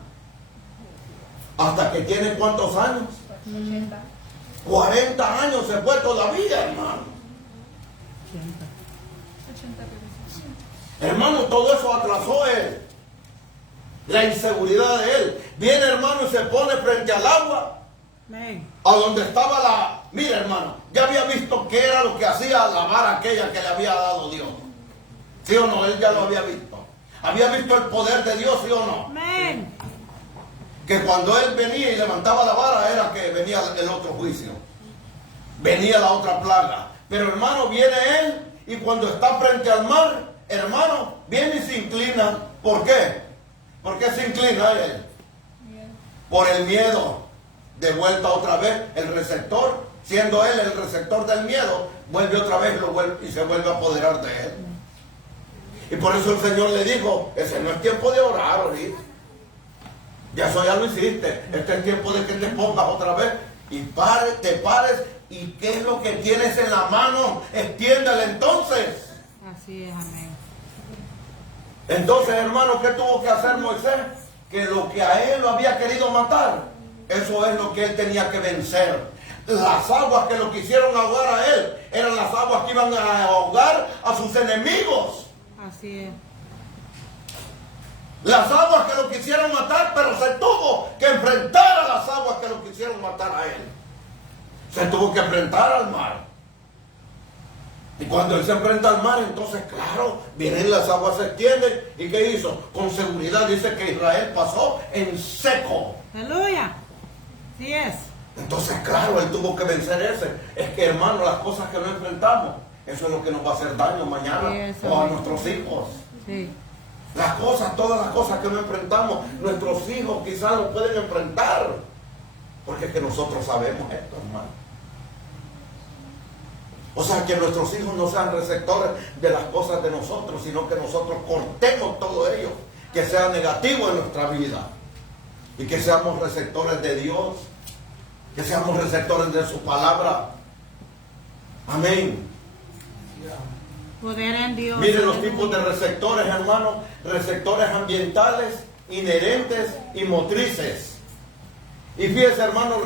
¿Hasta que tiene cuántos años? 80. 40 años se fue todavía, hermano. 80. Hermano, todo eso atrasó él. La inseguridad de él. Viene, hermano, y se pone frente al agua. Amén. A donde estaba la... Mira, hermano, ya había visto qué era lo que hacía la vara aquella que le había dado Dios. ¿Sí o no? Él ya lo había visto. Había visto el poder de Dios, ¿sí o no? Amén. Que cuando él venía y levantaba la vara era que venía el otro juicio. Venía la otra plaga. Pero, hermano, viene él y cuando está frente al mar, hermano, viene y se inclina. ¿Por qué? ¿Por qué se inclina él? Por el miedo. De vuelta otra vez, el receptor, siendo él el receptor del miedo, vuelve otra vez y se vuelve a apoderar de él. Y por eso el Señor le dijo, ese no es tiempo de orar ahorita. Ya eso ya lo hiciste. Este es tiempo de que te pongas otra vez y te pares. ¿Y qué es lo que tienes en la mano? Extiéndele entonces. Así es, amén. Entonces, hermano, ¿qué tuvo que hacer Moisés? Que lo que a él lo había querido matar, eso es lo que él tenía que vencer. Las aguas que lo quisieron ahogar a él eran las aguas que iban a ahogar a sus enemigos. Así es. Las aguas que lo quisieron matar, pero se tuvo que enfrentar a las aguas que lo quisieron matar a él. Se tuvo que enfrentar al mar. Y cuando él se enfrenta al mar, entonces, claro, vienen las aguas, se extienden. ¿Y qué hizo? Con seguridad dice que Israel pasó en seco. Aleluya. Sí es. Entonces, claro, él tuvo que vencer ese. Es que, hermano, las cosas que no enfrentamos, eso es lo que nos va a hacer daño mañana Sí, o a nuestros hijos. Sí. Las cosas, todas las cosas que no enfrentamos, nuestros hijos quizás lo pueden enfrentar. Porque es que nosotros sabemos esto, hermano. O sea, que nuestros hijos no sean receptores de las cosas de nosotros, sino que nosotros cortemos todo ello, que sea negativo en nuestra vida. Y que seamos receptores de Dios, que seamos receptores de su palabra. Amén. Poder en Dios. Miren los tipos de receptores, hermanos. Receptores ambientales, inherentes y motrices. Y fíjense, hermanos,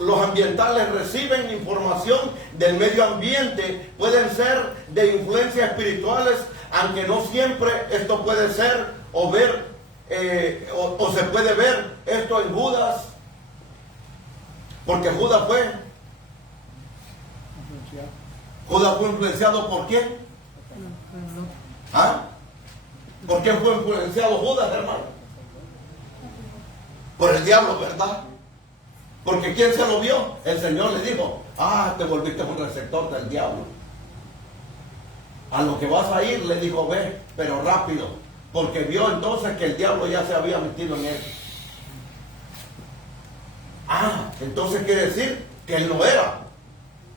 los ambientales reciben información del medio ambiente, pueden ser de influencias espirituales, aunque no siempre esto puede ser o ver, o se puede ver esto en Judas, porque Judas fue influenciado ¿por quién? ¿Ah? ¿Por quién fue influenciado Judas, hermano? Por el diablo, ¿verdad? Porque ¿quién se lo vio? El Señor le dijo, te volviste un receptor del diablo. A lo que vas a ir, le dijo, ve, pero rápido. Porque vio entonces que el diablo ya se había metido en él. Entonces quiere decir que él no era.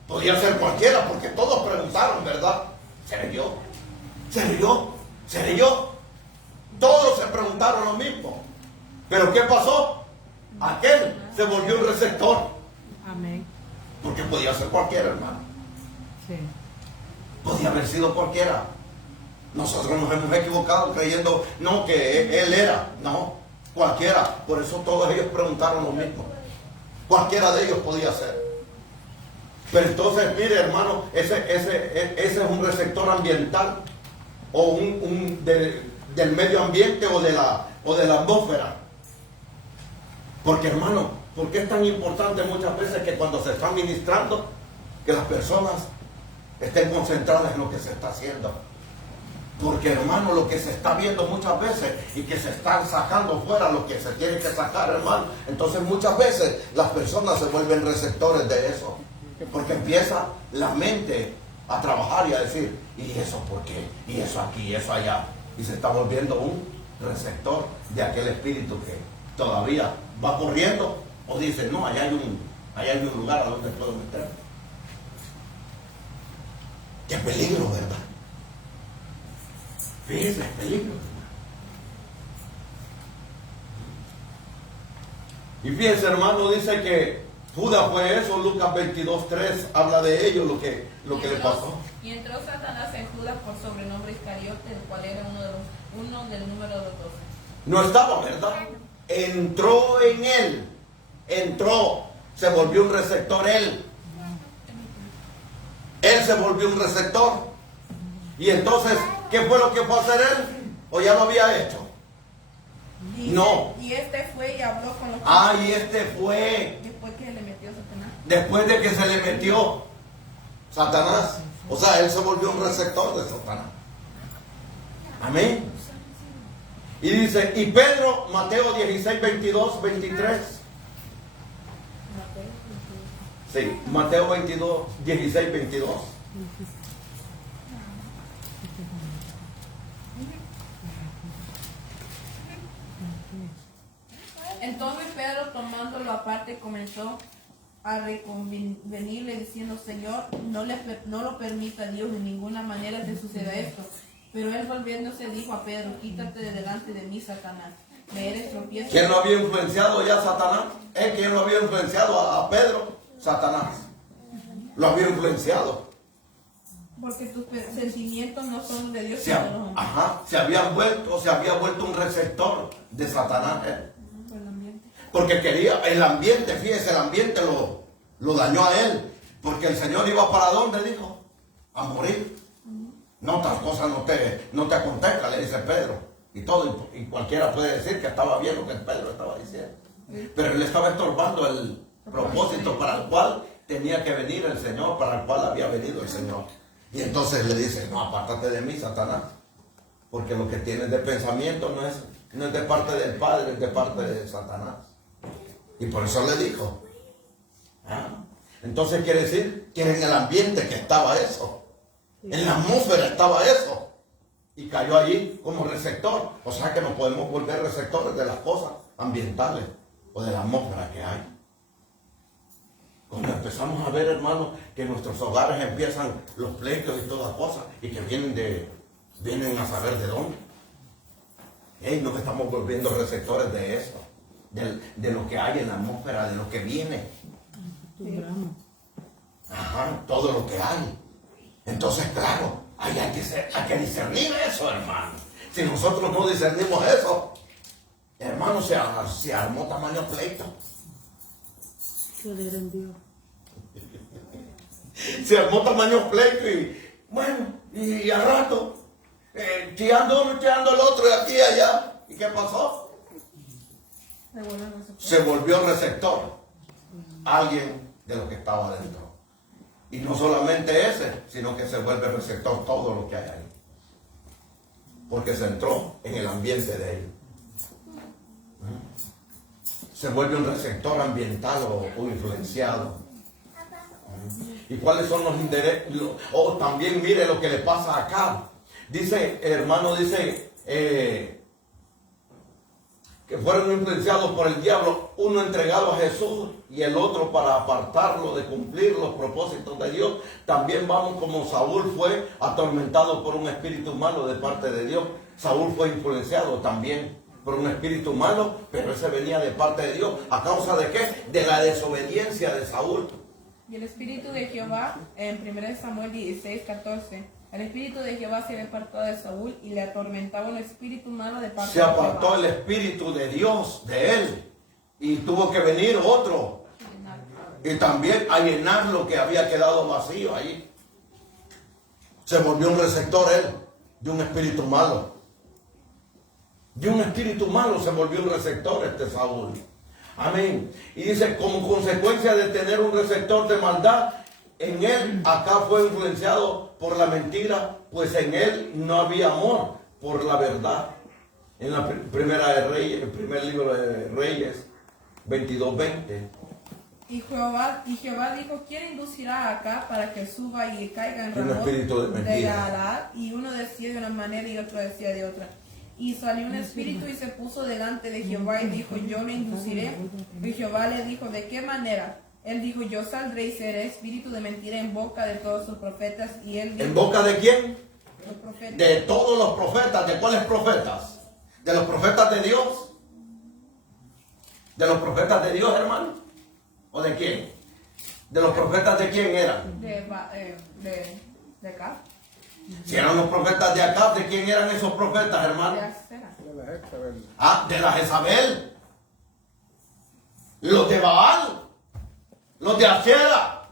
Podía ser cualquiera, porque todos preguntaron, ¿verdad? ¿Seré yo? ¿Seré yo? ¿Seré yo? Todos se preguntaron lo mismo. ¿Pero qué pasó? Aquel se volvió un receptor. Amén. Porque podía ser cualquiera, hermano. Sí. Podía haber sido cualquiera. Nosotros nos hemos equivocado creyendo, no, que él era. No, cualquiera. Por eso todos ellos preguntaron lo mismo. Cualquiera de ellos podía ser. Pero entonces, mire, hermano, ese es un receptor ambiental o del medio ambiente o de la atmósfera. Porque, hermano, ¿por qué es tan importante muchas veces que cuando se está ministrando, que las personas estén concentradas en lo que se está haciendo? Porque, hermano, lo que se está viendo muchas veces y que se están sacando fuera lo que se tiene que sacar, hermano, entonces muchas veces las personas se vuelven receptores de eso. Porque empieza la mente a trabajar y a decir, ¿y eso por qué? ¿Y eso aquí? ¿Y eso allá? Y se está volviendo un receptor de aquel espíritu que todavía va corriendo o dice, no, allá hay un lugar a donde puedo meterme. ¡Qué peligro, verdad! Fíjese, peligro. Y fíjense, hermano, dice que Judas fue eso. Lucas 22:3 habla de ello, lo que le pasó. Y entró Satanás en Judas por sobrenombre Iscariote, el cual era uno del número de los 12. No estaba, ¿verdad? Entró en él. Entró. Se volvió un receptor él. Él se volvió un receptor. Y entonces, ¿qué fue lo que fue a hacer él? ¿O ya lo había hecho? No. Y este fue y habló con los que... Y este fue. Después que le metió Satanás. Después de que se le metió Satanás. O sea, él se volvió un receptor de Satanás. Amén. Y dice, y Pedro, Mateo 16, 22, 23. Sí, Mateo 22, 16, 22. Entonces Pedro, tomándolo aparte, comenzó a reconvenirle diciendo, Señor, no lo permita Dios de ninguna manera que suceda esto. Pero él volviéndose dijo a Pedro, quítate de delante de mí, Satanás. Me eres tropiezo. ¿Quién lo había influenciado ya, Satanás? ¿Quién lo había influenciado a Pedro? Satanás. Lo había influenciado. Porque tus sentimientos no son de Dios. Se había vuelto un receptor de Satanás. Porque quería, el ambiente, fíjese, el ambiente lo dañó a él. Porque el Señor iba para ¿dónde? Dijo, a morir. No, tal cosa no te acontezca, le dice Pedro. Y cualquiera puede decir que estaba bien lo que Pedro estaba diciendo. Pero él estaba estorbando el propósito para el cual tenía que venir el Señor, para el cual había venido el Señor. Y entonces le dice, no, apártate de mí, Satanás. Porque lo que tienes de pensamiento no es de parte del Padre, es de parte de Satanás. Y por eso le dijo. Entonces quiere decir que en el ambiente que estaba eso. En la atmósfera estaba eso. Y cayó allí como receptor. O sea que nos podemos volver receptores de las cosas ambientales o de la atmósfera que hay. Cuando empezamos a ver, hermanos, que en nuestros hogares empiezan los pleitos y todas cosas, y que vienen a saber de dónde. Nos estamos volviendo receptores de eso, de lo que hay en la atmósfera, de lo que viene. Todo lo que hay. Entonces, claro, hay que discernir eso, hermano. Si nosotros no discernimos eso, hermano, se armó tamaño pleito. Creer en Dios. Se armó tamaño pleito y bueno, y al rato, chillando uno, chillando el otro, de aquí y allá. ¿Y qué pasó? Se volvió receptor. Alguien de lo que estaba adentro. Y no solamente ese, sino que se vuelve receptor todo lo que hay ahí. Porque se entró en el ambiente de él. Se vuelve un receptor ambiental o influenciado. ¿Y cuáles son los intereses? También mire lo que le pasa acá. Dice, hermano, que fueron influenciados por el diablo, uno entregado a Jesús y el otro para apartarlo de cumplir los propósitos de Dios. También vamos como Saúl fue atormentado por un espíritu malo de parte de Dios. Saúl fue influenciado también por un espíritu malo, pero ese venía de parte de Dios. ¿A causa de qué? De la desobediencia de Saúl. Y el espíritu de Jehová, en 1 Samuel 16, 14, el espíritu de Jehová se le apartó de Saúl y le atormentaba un espíritu malo de parte Se de apartó Jehová. el espíritu de Dios de él y tuvo que venir otro y también a llenar lo que había quedado vacío ahí. Se volvió un receptor él de un espíritu malo. De un espíritu malo se volvió un receptor Saúl. Amén. Y dice, como consecuencia de tener un receptor de maldad, en él acá fue influenciado por la mentira, pues en él no había amor por la verdad. En la primera de Reyes, el primer libro de Reyes, 22:20. Y Jehová dijo, ¿quién inducirá acá para que suba y caiga en Un Ramón espíritu de mentira. Galaad? Y uno decía de una manera y otro decía de otra. Y salió un espíritu y se puso delante de Jehová y dijo, yo me induciré. Y Jehová le dijo, ¿de qué manera? Él dijo, yo saldré y seré espíritu de mentira en boca de todos sus profetas. Y él dijo, ¿En boca de quién? los profetas. De todos los profetas. ¿De cuáles profetas? ¿De los profetas de Dios? ¿De los profetas de Dios, hermano? ¿O de quién? ¿De los profetas de quién eran? De acá. Si eran los profetas de acá, ¿de quién eran esos profetas, De hermano? Acera. De la Jezabel. Ah, de la Jezabel. Los de Baal. Los de Acera.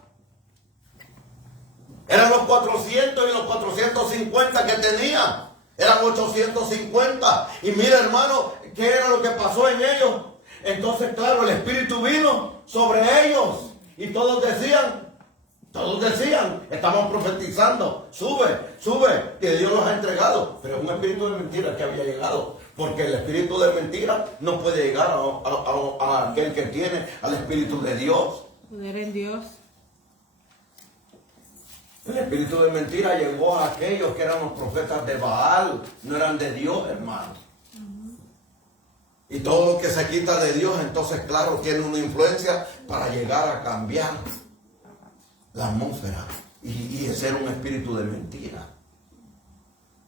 Eran los 400 y los 450 que tenían. Eran 850. Y mira, hermano, ¿qué era lo que pasó en ellos? Entonces, claro, el Espíritu vino sobre ellos. Y todos decían, estaban profetizando, sube, que Dios los ha entregado. Pero es un espíritu de mentira que había llegado. Porque el espíritu de mentira no puede llegar a aquel que tiene al Espíritu de Dios. Poder en Dios. El espíritu de mentira llegó a aquellos que eran los profetas de Baal, no eran de Dios, hermano. Y todo lo que se quita de Dios, entonces, claro, tiene una influencia para llegar a cambiar la atmósfera y ser un espíritu de mentira.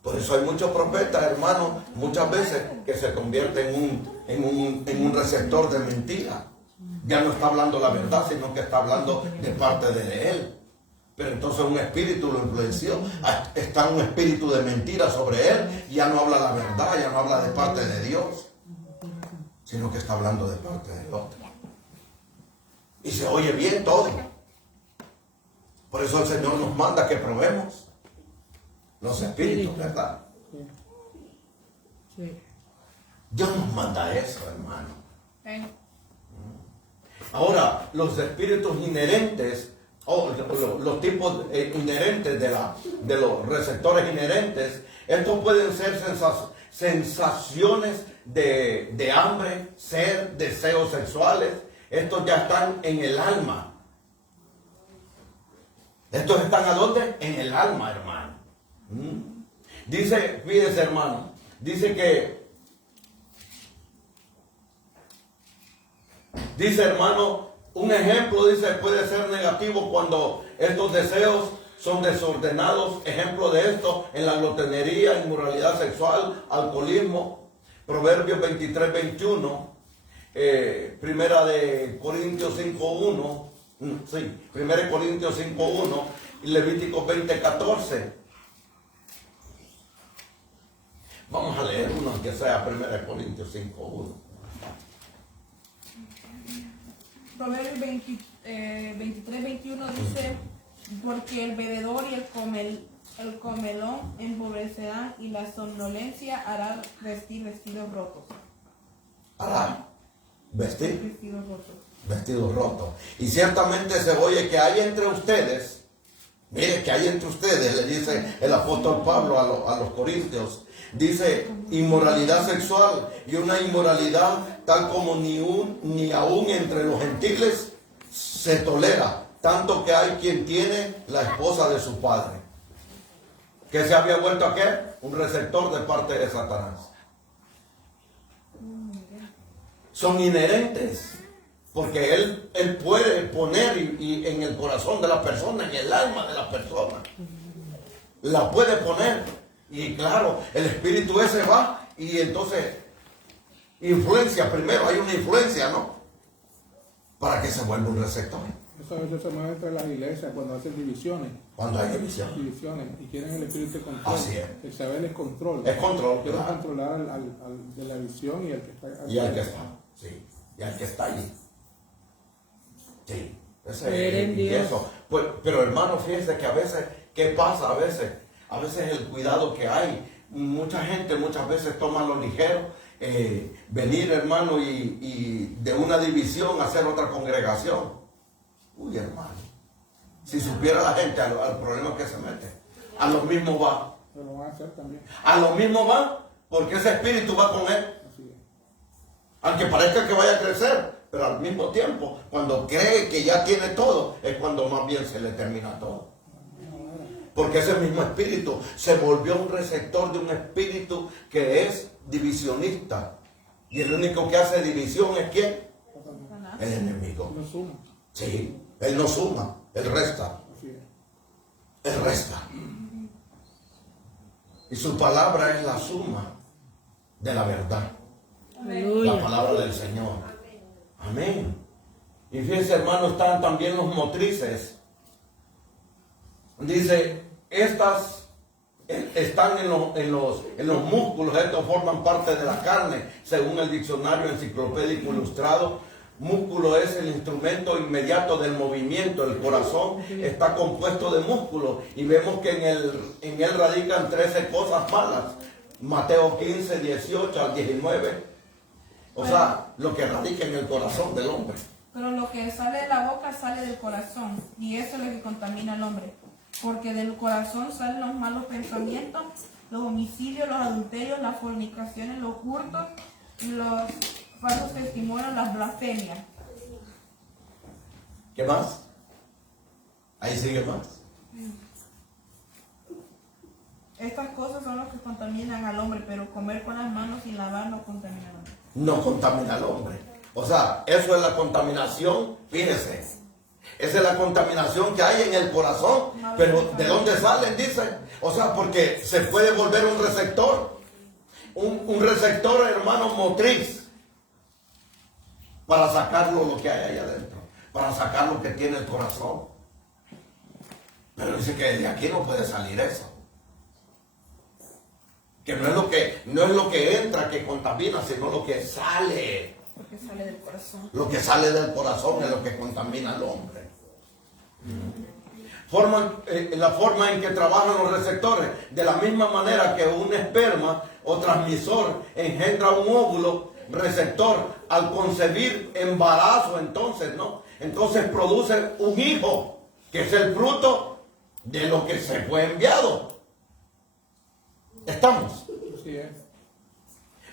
Por eso hay muchos profetas, hermanos, muchas veces que se convierten en un receptor de mentira. Ya no está hablando la verdad, sino que está hablando de parte de él. Pero entonces un espíritu lo influenció. Está un espíritu de mentira sobre él. Ya no habla la verdad, ya no habla de parte de Dios, sino que está hablando de parte del otro. Y se oye bien todo. Por eso el Señor nos manda que probemos los espíritus, ¿verdad? Sí. Dios nos manda eso, hermano. Ven. Ahora, los espíritus inherentes, los tipos inherentes de los receptores inherentes, estos pueden ser sensaciones de hambre, sed, deseos sexuales. Estos ya están en el alma. ¿Estos están a dónde? En el alma, hermano. Dice, fíjese, hermano, dice, hermano, un ejemplo, dice, puede ser negativo cuando estos deseos son desordenados. Ejemplo de esto en la glotonería, inmoralidad sexual, alcoholismo. Proverbios 23:21, Primera de Corintios 5:1, Primera de Corintios 5:1 y Levíticos 20:14. Vamos a leer uno que sea Primera de Corintios 5:1. Proverbios 23:21 dice, porque el bebedor y el comelón empobrecerán y la somnolencia hará vestir vestidos rotos. Hará vestir Vestidos rotos. vestidos rotos. Y ciertamente se oye que hay entre ustedes, mire que hay entre ustedes, le dice el apóstol Pablo a los corintios, dice inmoralidad sexual, y una inmoralidad tal como ni aún entre los gentiles se tolera, tanto que hay quien tiene la esposa de su padre. ¿Qué se había vuelto a qué? Un receptor de parte de Satanás. Son inherentes, porque él puede poner y en el corazón de la persona, en el alma de la persona, la puede poner. Y claro, el espíritu ese va y entonces influencia, primero hay una influencia, ¿no? Para que se vuelva un receptor. Eso a veces se mueve entre las iglesias cuando hacen divisiones. Cuando hay división. Divisiones y quieren el espíritu de control. Así es. El saber es control. Es control, Quieren claro. controlar de la visión y el que está. Y al que está, sí. Y al que está allí. Sí. Creer en Y Dios. eso. Pues, pero hermano, fíjense que a veces, ¿qué pasa a veces? A veces el cuidado que hay. Mucha gente muchas veces toma lo ligero. Venir, hermano, y de una división hacer otra congregación. Uy, hermano. Si supiera la gente al problema que se mete. A lo mismo va. Pero lo van a hacer también. A lo mismo va, porque ese espíritu va con él. Así es. Aunque parezca que vaya a crecer, pero al mismo tiempo, cuando cree que ya tiene todo, es cuando más bien se le termina todo. Porque ese mismo espíritu se volvió un receptor de un espíritu que es divisionista. Y el único que hace división es ¿quién? El enemigo. No suma. Sí, él no suma, él resta. Así es. Él resta. Y su palabra es la suma de la verdad. La Aleluya. palabra del Señor. Amén. Y fíjense, hermano, están también los motrices. Dice, estas están en los músculos, estos forman parte de la carne, según el diccionario enciclopédico ilustrado. Músculo es el instrumento inmediato del movimiento. El corazón está compuesto de músculos y vemos que en él radican 13 cosas malas. Mateo 15, 18 al 19. O sea, lo que radica en el corazón del hombre. Pero lo que sale de la boca sale del corazón, y eso es lo que contamina al hombre. Porque del corazón salen los malos pensamientos, los homicidios, los adulterios, las fornicaciones, los hurtos, los falsos testimonios, las blasfemias. ¿Qué más? Ahí sigue más. Estas cosas son las que contaminan al hombre, pero comer con las manos sin lavar no contamina al hombre. No contamina al hombre. O sea, eso es la contaminación, fíjese. Esa es la contaminación que hay en el corazón. Pero ¿de dónde salen? Dice. O sea, porque se puede volver un receptor. Un receptor, hermano, motriz. Para sacar lo que hay ahí adentro. Para sacar lo que tiene el corazón. Pero dice que de aquí no puede salir eso. Que no es lo que entra que contamina, sino lo que sale. Porque sale del corazón. Lo que sale del corazón es lo que contamina al hombre. La forma en que trabajan los receptores, de la misma manera que un esperma o transmisor engendra un óvulo receptor al concebir embarazo, entonces, ¿no? Entonces produce un hijo, que es el fruto de lo que se fue enviado. ¿Estamos? Así es.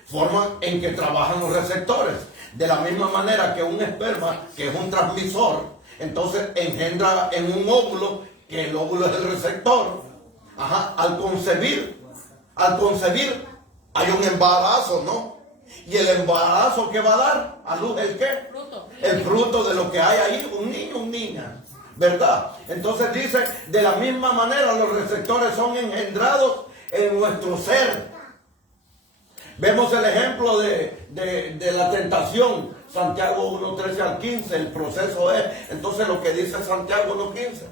Forma en que trabajan los receptores. De la misma manera que un esperma, que es un transmisor, entonces engendra en un óvulo, que el óvulo es el receptor. Ajá, al concebir hay un embarazo, ¿no? Y el embarazo que va a dar a luz, ¿el qué? Fruto. El fruto de lo que hay ahí, un niño, una niña. ¿Verdad? Entonces dice, de la misma manera los receptores son engendrados en nuestro ser. Vemos el ejemplo de la tentación, Santiago 1, 13 al 15, el proceso es, entonces lo que dice Santiago 1, 15.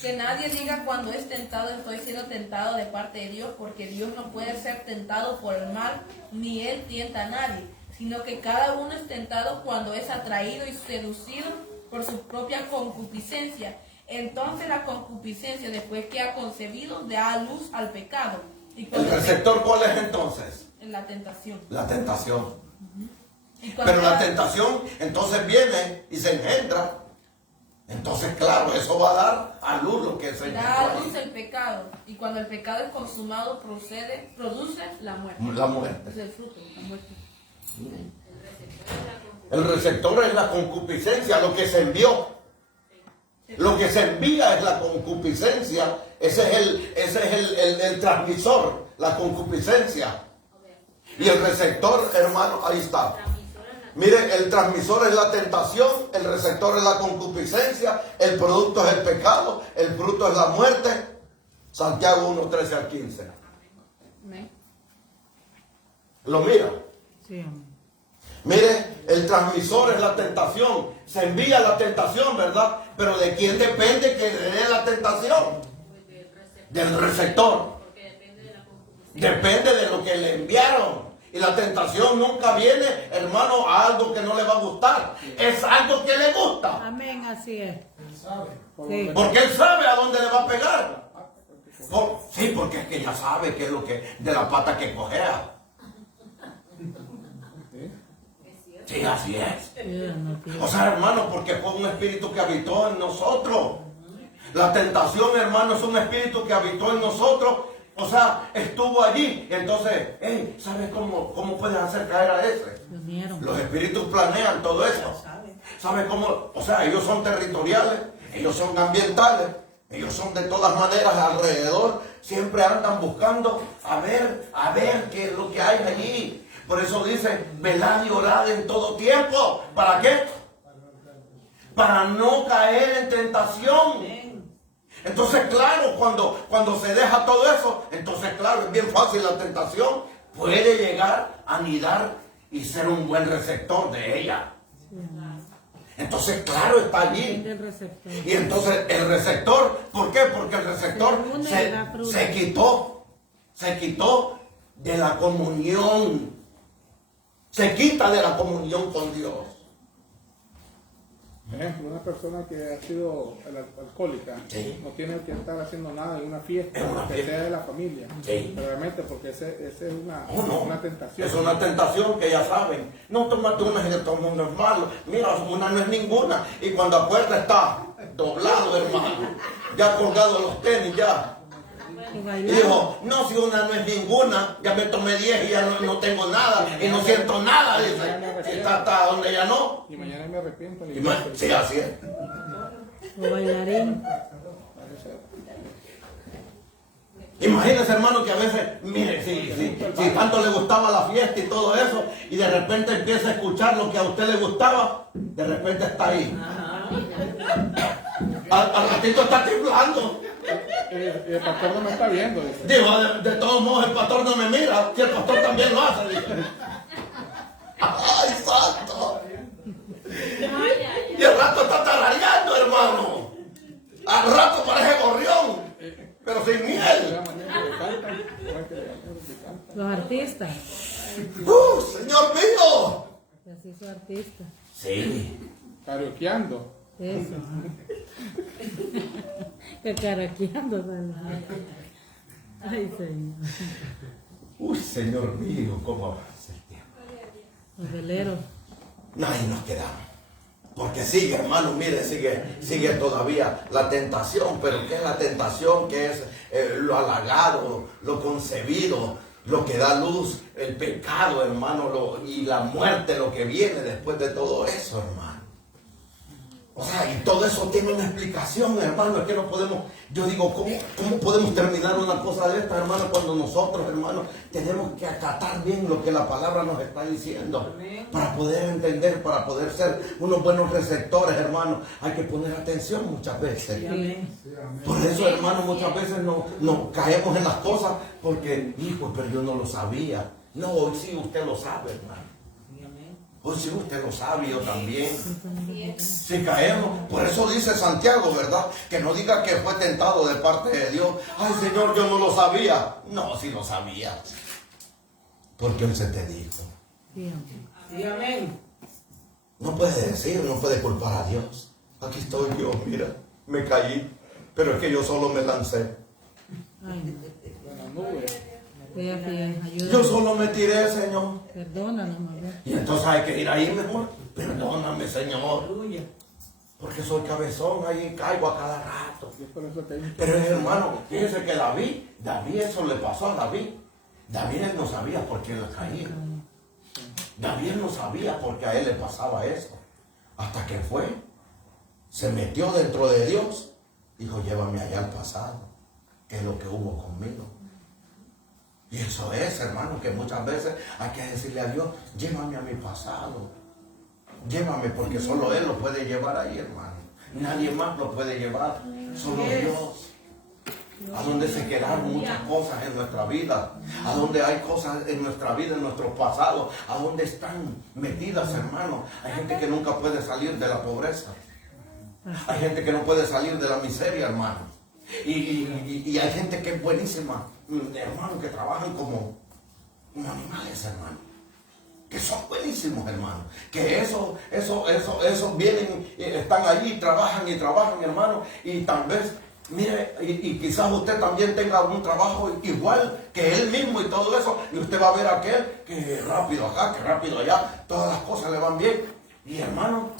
Que nadie diga cuando es tentado, estoy siendo tentado de parte de Dios, porque Dios no puede ser tentado por el mal, ni Él tienta a nadie, sino que cada uno es tentado cuando es atraído y seducido por su propia concupiscencia. Entonces la concupiscencia, después que ha concebido, da a luz al pecado. Y ¿El cuando receptor cuál es entonces? la tentación. La tentación. Y cuando Pero la tentación entonces viene y se engendra. Entonces, claro, eso va a dar a luz lo que se da a luz engendra. el pecado. Y cuando el pecado es consumado, produce la muerte. La muerte. Es el fruto, la muerte. El receptor es la concupiscencia, lo que se envió. Lo que se envía es la concupiscencia. Ese es el transmisor, la concupiscencia. Y el receptor, hermano, ahí está. Mire, el transmisor es la tentación, el receptor es la concupiscencia, el producto es el pecado, el fruto es la muerte. Santiago 1, 13 al 15. Amén. ¿Lo mira? Sí, amén. Mire, el transmisor es la tentación. Se envía la tentación, ¿verdad? Pero ¿de quién depende que le dé la tentación? Del receptor. Porque depende de la concupiscencia. Depende de lo que le enviaron. Y la tentación nunca viene, hermano, a algo que no le va a gustar. Es algo que le gusta. Amén, así es. Sí. Porque él sabe a dónde le va a pegar. Sí, porque es que ya sabe qué es lo que de la pata que cojea. Sí, así es. Ayúdanos, Dios. O sea, hermano, porque fue un espíritu que habitó en nosotros. La tentación, hermano, es un espíritu que habitó en nosotros. O sea, estuvo allí. Entonces, hey, ¿sabes cómo puedes hacer caer a ese? Se unieron. Los espíritus planean todo eso. ¿Sabes cómo? O sea, ellos son territoriales, ellos son ambientales, ellos son de todas maneras alrededor. Siempre andan buscando a ver qué es lo que hay allí. Por eso dice, velad y orad en todo tiempo. ¿Para qué? Para no caer en tentación. Entonces, claro, cuando se deja todo eso, entonces, claro, es bien fácil la tentación. Puede llegar a anidar y ser un buen receptor de ella. Entonces, claro, está allí. Del receptor. Y entonces el receptor, ¿por qué? Porque el receptor se quitó de la comunión. Se quita de la comunión con Dios. Ejemplo, una persona que ha sido alcohólica, Sí. no tiene que estar haciendo nada en una fiesta, En una que fiesta. sea de la familia. Sí. Realmente, porque ese es una tentación. Es una tentación que ya saben. No tómate una y de todo el mundo es malo. Mira, una no es ninguna. Y cuando acuerda está doblado, hermano. Ya colgado los tenis, ya. Y Y bailar. dijo, no, si una no es ninguna, ya me tomé 10 y ya no tengo nada. Y no siento nada, dice. Está hasta donde ya no. Y mañana me arrepiento. Sí, así es. O bailarín. Imagínense, hermano, que a veces, mire, si tanto le gustaba la fiesta y todo eso, y de repente empieza a escuchar lo que a usted le gustaba, de repente está ahí. Al ratito está temblando. El pastor no me está viendo. Dice. Digo, de todos modos el pastor no me mira, si el pastor también lo hace, dice. ¡Ay, santo! Y el rato está tarareando, hermano. Al rato parece gorrión, pero sin miel. Los artistas. ¡Señor mío! Y así son artistas. Sí. Karaokeando. Eso. Que caraqueando. Ay, Señor. Uy, Señor mío, ¿cómo avanza el tiempo? Los veleros. Ahí nos quedamos. Porque sigue, hermano, mire, sigue todavía la tentación. Pero ¿qué es la tentación? ¿Qué es lo halagado, lo concebido, lo que da luz, el pecado, hermano, y la muerte, lo que viene después de todo eso, hermano? O sea, y todo eso tiene una explicación, hermano. Es que no podemos, yo digo, ¿cómo podemos terminar una cosa de esta, hermano, cuando nosotros, hermano, tenemos que acatar bien lo que la palabra nos está diciendo? Para poder entender, para poder ser unos buenos receptores, hermano. Hay que poner atención muchas veces. Por eso, hermano, muchas veces no caemos en las cosas porque, hijo, pero yo no lo sabía. No, hoy sí usted lo sabe, hermano. Hoy sí usted lo sabe, yo también. Si caemos, por eso dice Santiago, ¿verdad? Que no diga que fue tentado de parte de Dios. Ay, Señor, yo no lo sabía. No, sí lo sabía. Porque Él se te dijo. Sí, amén. No puede decir, no puede culpar a Dios. Aquí estoy yo, mira, me caí. Pero es que yo solo me lancé. Ay, Buenas nubes. vea bien, ayúdame. Yo solo me tiré, Señor. Perdónanos, mamá. Y entonces hay que ir ahí mejor. Perdóname, Señor. Porque soy cabezón, ahí caigo a cada rato. Y es por eso que hay Pero hermano, fíjense que David eso le pasó a David. David él no sabía por qué le caía. David no sabía por qué a él le pasaba eso. Hasta que fue, se metió dentro de Dios. Dijo, llévame allá al pasado. ¿Qué es lo que hubo conmigo? Y eso es, hermano, que muchas veces hay que decirle a Dios, llévame a mi pasado. Llévame, porque solo Él lo puede llevar ahí, hermano. Nadie más lo puede llevar, solo Dios. a donde se quedaron muchas cosas en nuestra vida, a donde hay cosas en nuestra vida, en nuestro pasado, a donde están metidas, hermano. Hay gente que nunca puede salir de la pobreza. Hay gente que no puede salir de la miseria, hermano. Y hay gente que es buenísima, hermano, que trabajan como animales, hermano. Que son buenísimos, hermano. Que eso vienen, están allí, trabajan, hermano. Y tal vez, mire, y quizás usted también tenga un trabajo igual que él mismo y todo eso. Y usted va a ver a aquel que rápido acá, que rápido allá, todas las cosas le van bien. Y hermano,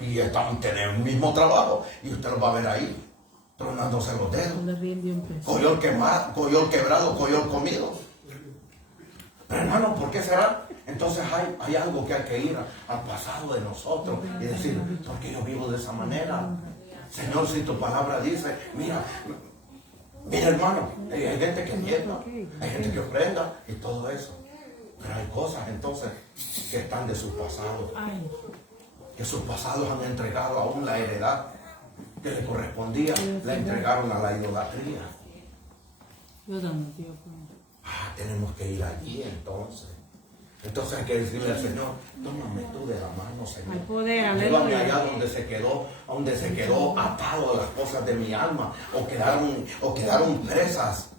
y están teniendo el mismo trabajo. Y usted lo va a ver ahí, tronándose los dedos. Coyol quemado, coyol quebrado, coyol comido. Pero hermano, ¿por qué será? Entonces hay algo que hay que ir al pasado de nosotros y decir, ¿por qué yo vivo de esa manera? Señor, si tu palabra dice, mira hermano, hay gente que niega, hay gente que ofrenda y todo eso. Pero hay cosas entonces que están de su pasado, que sus pasados han entregado aún la heredad que le correspondía, la entregaron a la idolatría. Tenemos que ir allí entonces. Entonces hay que decirle al Señor, tómame tú de la mano, Señor. Llévame allá donde se quedó atado a las cosas de mi alma, o quedaron presas.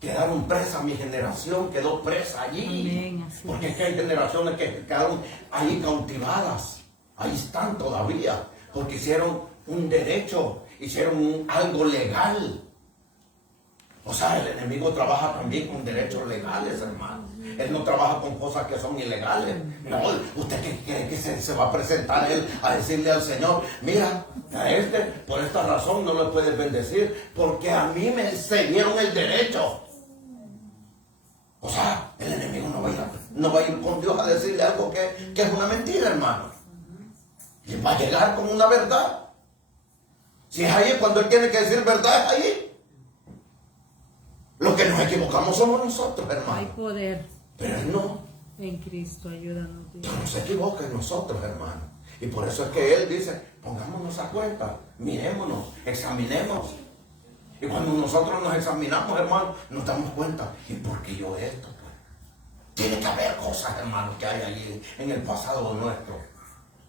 Quedaron presas, mi generación quedó presa allí. Porque es que hay generaciones que quedaron ahí cautivadas. Ahí están todavía. Porque hicieron un derecho, hicieron algo legal. O sea, el enemigo trabaja también con derechos legales, hermano. Él no trabaja con cosas que son ilegales. No, usted que se va a presentar él a decirle al Señor, mira, a por esta razón no lo puedes bendecir, porque a mí me cedieron el derecho. O sea, el enemigo no va a ir con Dios a decirle algo que es una mentira, hermano. Y va a llegar con una verdad. Si es ahí cuando él tiene que decir verdad, es ahí. Los que nos equivocamos somos nosotros, hermano. Hay poder. Pero él no. En Cristo, ayúdanos, Dios. No se equivoca en nosotros, hermano. Y por eso es que él dice, pongámonos a cuenta, mirémonos, examinemos. Y cuando nosotros nos examinamos, hermano, nos damos cuenta, ¿y por qué yo esto? Pues? Tiene que haber cosas, hermano, que hay allí en el pasado nuestro.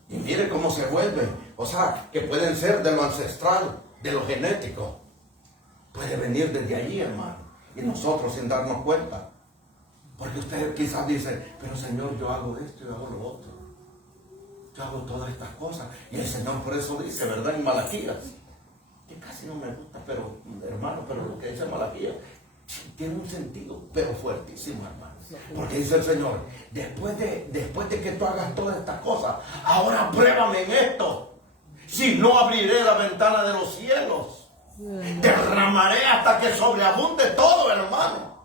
Y mire cómo se vuelven. O sea, que pueden ser de lo ancestral, de lo genético. Puede venir desde allí, hermano. Y nosotros sin darnos cuenta. Porque usted quizás dice, pero Señor, yo hago esto y hago lo otro. Yo hago todas estas cosas. Y el Señor por eso dice, ¿verdad? En Malaquías, que casi no me gusta, pero hermano, pero lo que dice Malaquías tiene un sentido, pero fuertísimo, hermano. Porque dice el Señor, después de que tú hagas todas estas cosas, ahora pruébame en esto. Si no, abriré la ventana de los cielos. Derramaré hasta que sobreabunde todo, hermano.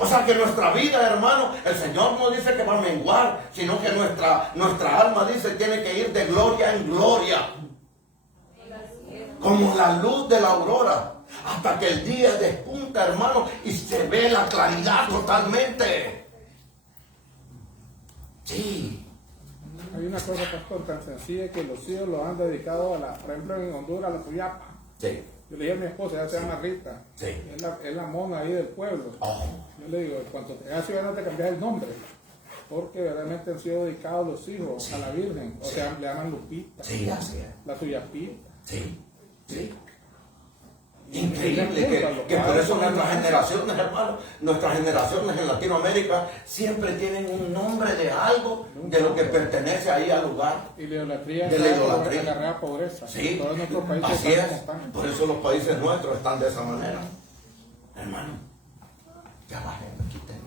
O sea que nuestra vida, hermano, el Señor no dice que va a menguar, sino que nuestra alma dice tiene que ir de gloria en gloria. Como la luz de la aurora, hasta que el día despunta, hermano, y se ve la claridad totalmente. Sí. Hay una cosa, pastor, tan sencilla que los hijos los han dedicado por ejemplo en Honduras, a la suyapa. Sí. Yo le dije a mi esposa, ella se llama Rita. Sí. Es la mona ahí del pueblo. Oh. Yo le digo, cuando te hagas ciudadano te cambias el nombre. Porque realmente han sido dedicados los hijos a la Virgen. O sea, le llaman Lupita. Sí, así es. La suyapita. Sí, sí. Increíble que por eso nuestras generaciones, hermano, nuestras generaciones en Latinoamérica siempre tienen un nombre de algo de lo que pertenece ahí al lugar. Y la idolatría de la idolatría. La pobreza. Sí, todos nuestros países así es. están. Por eso los países nuestros están de esa manera. Hermano, ya bajemos, quiten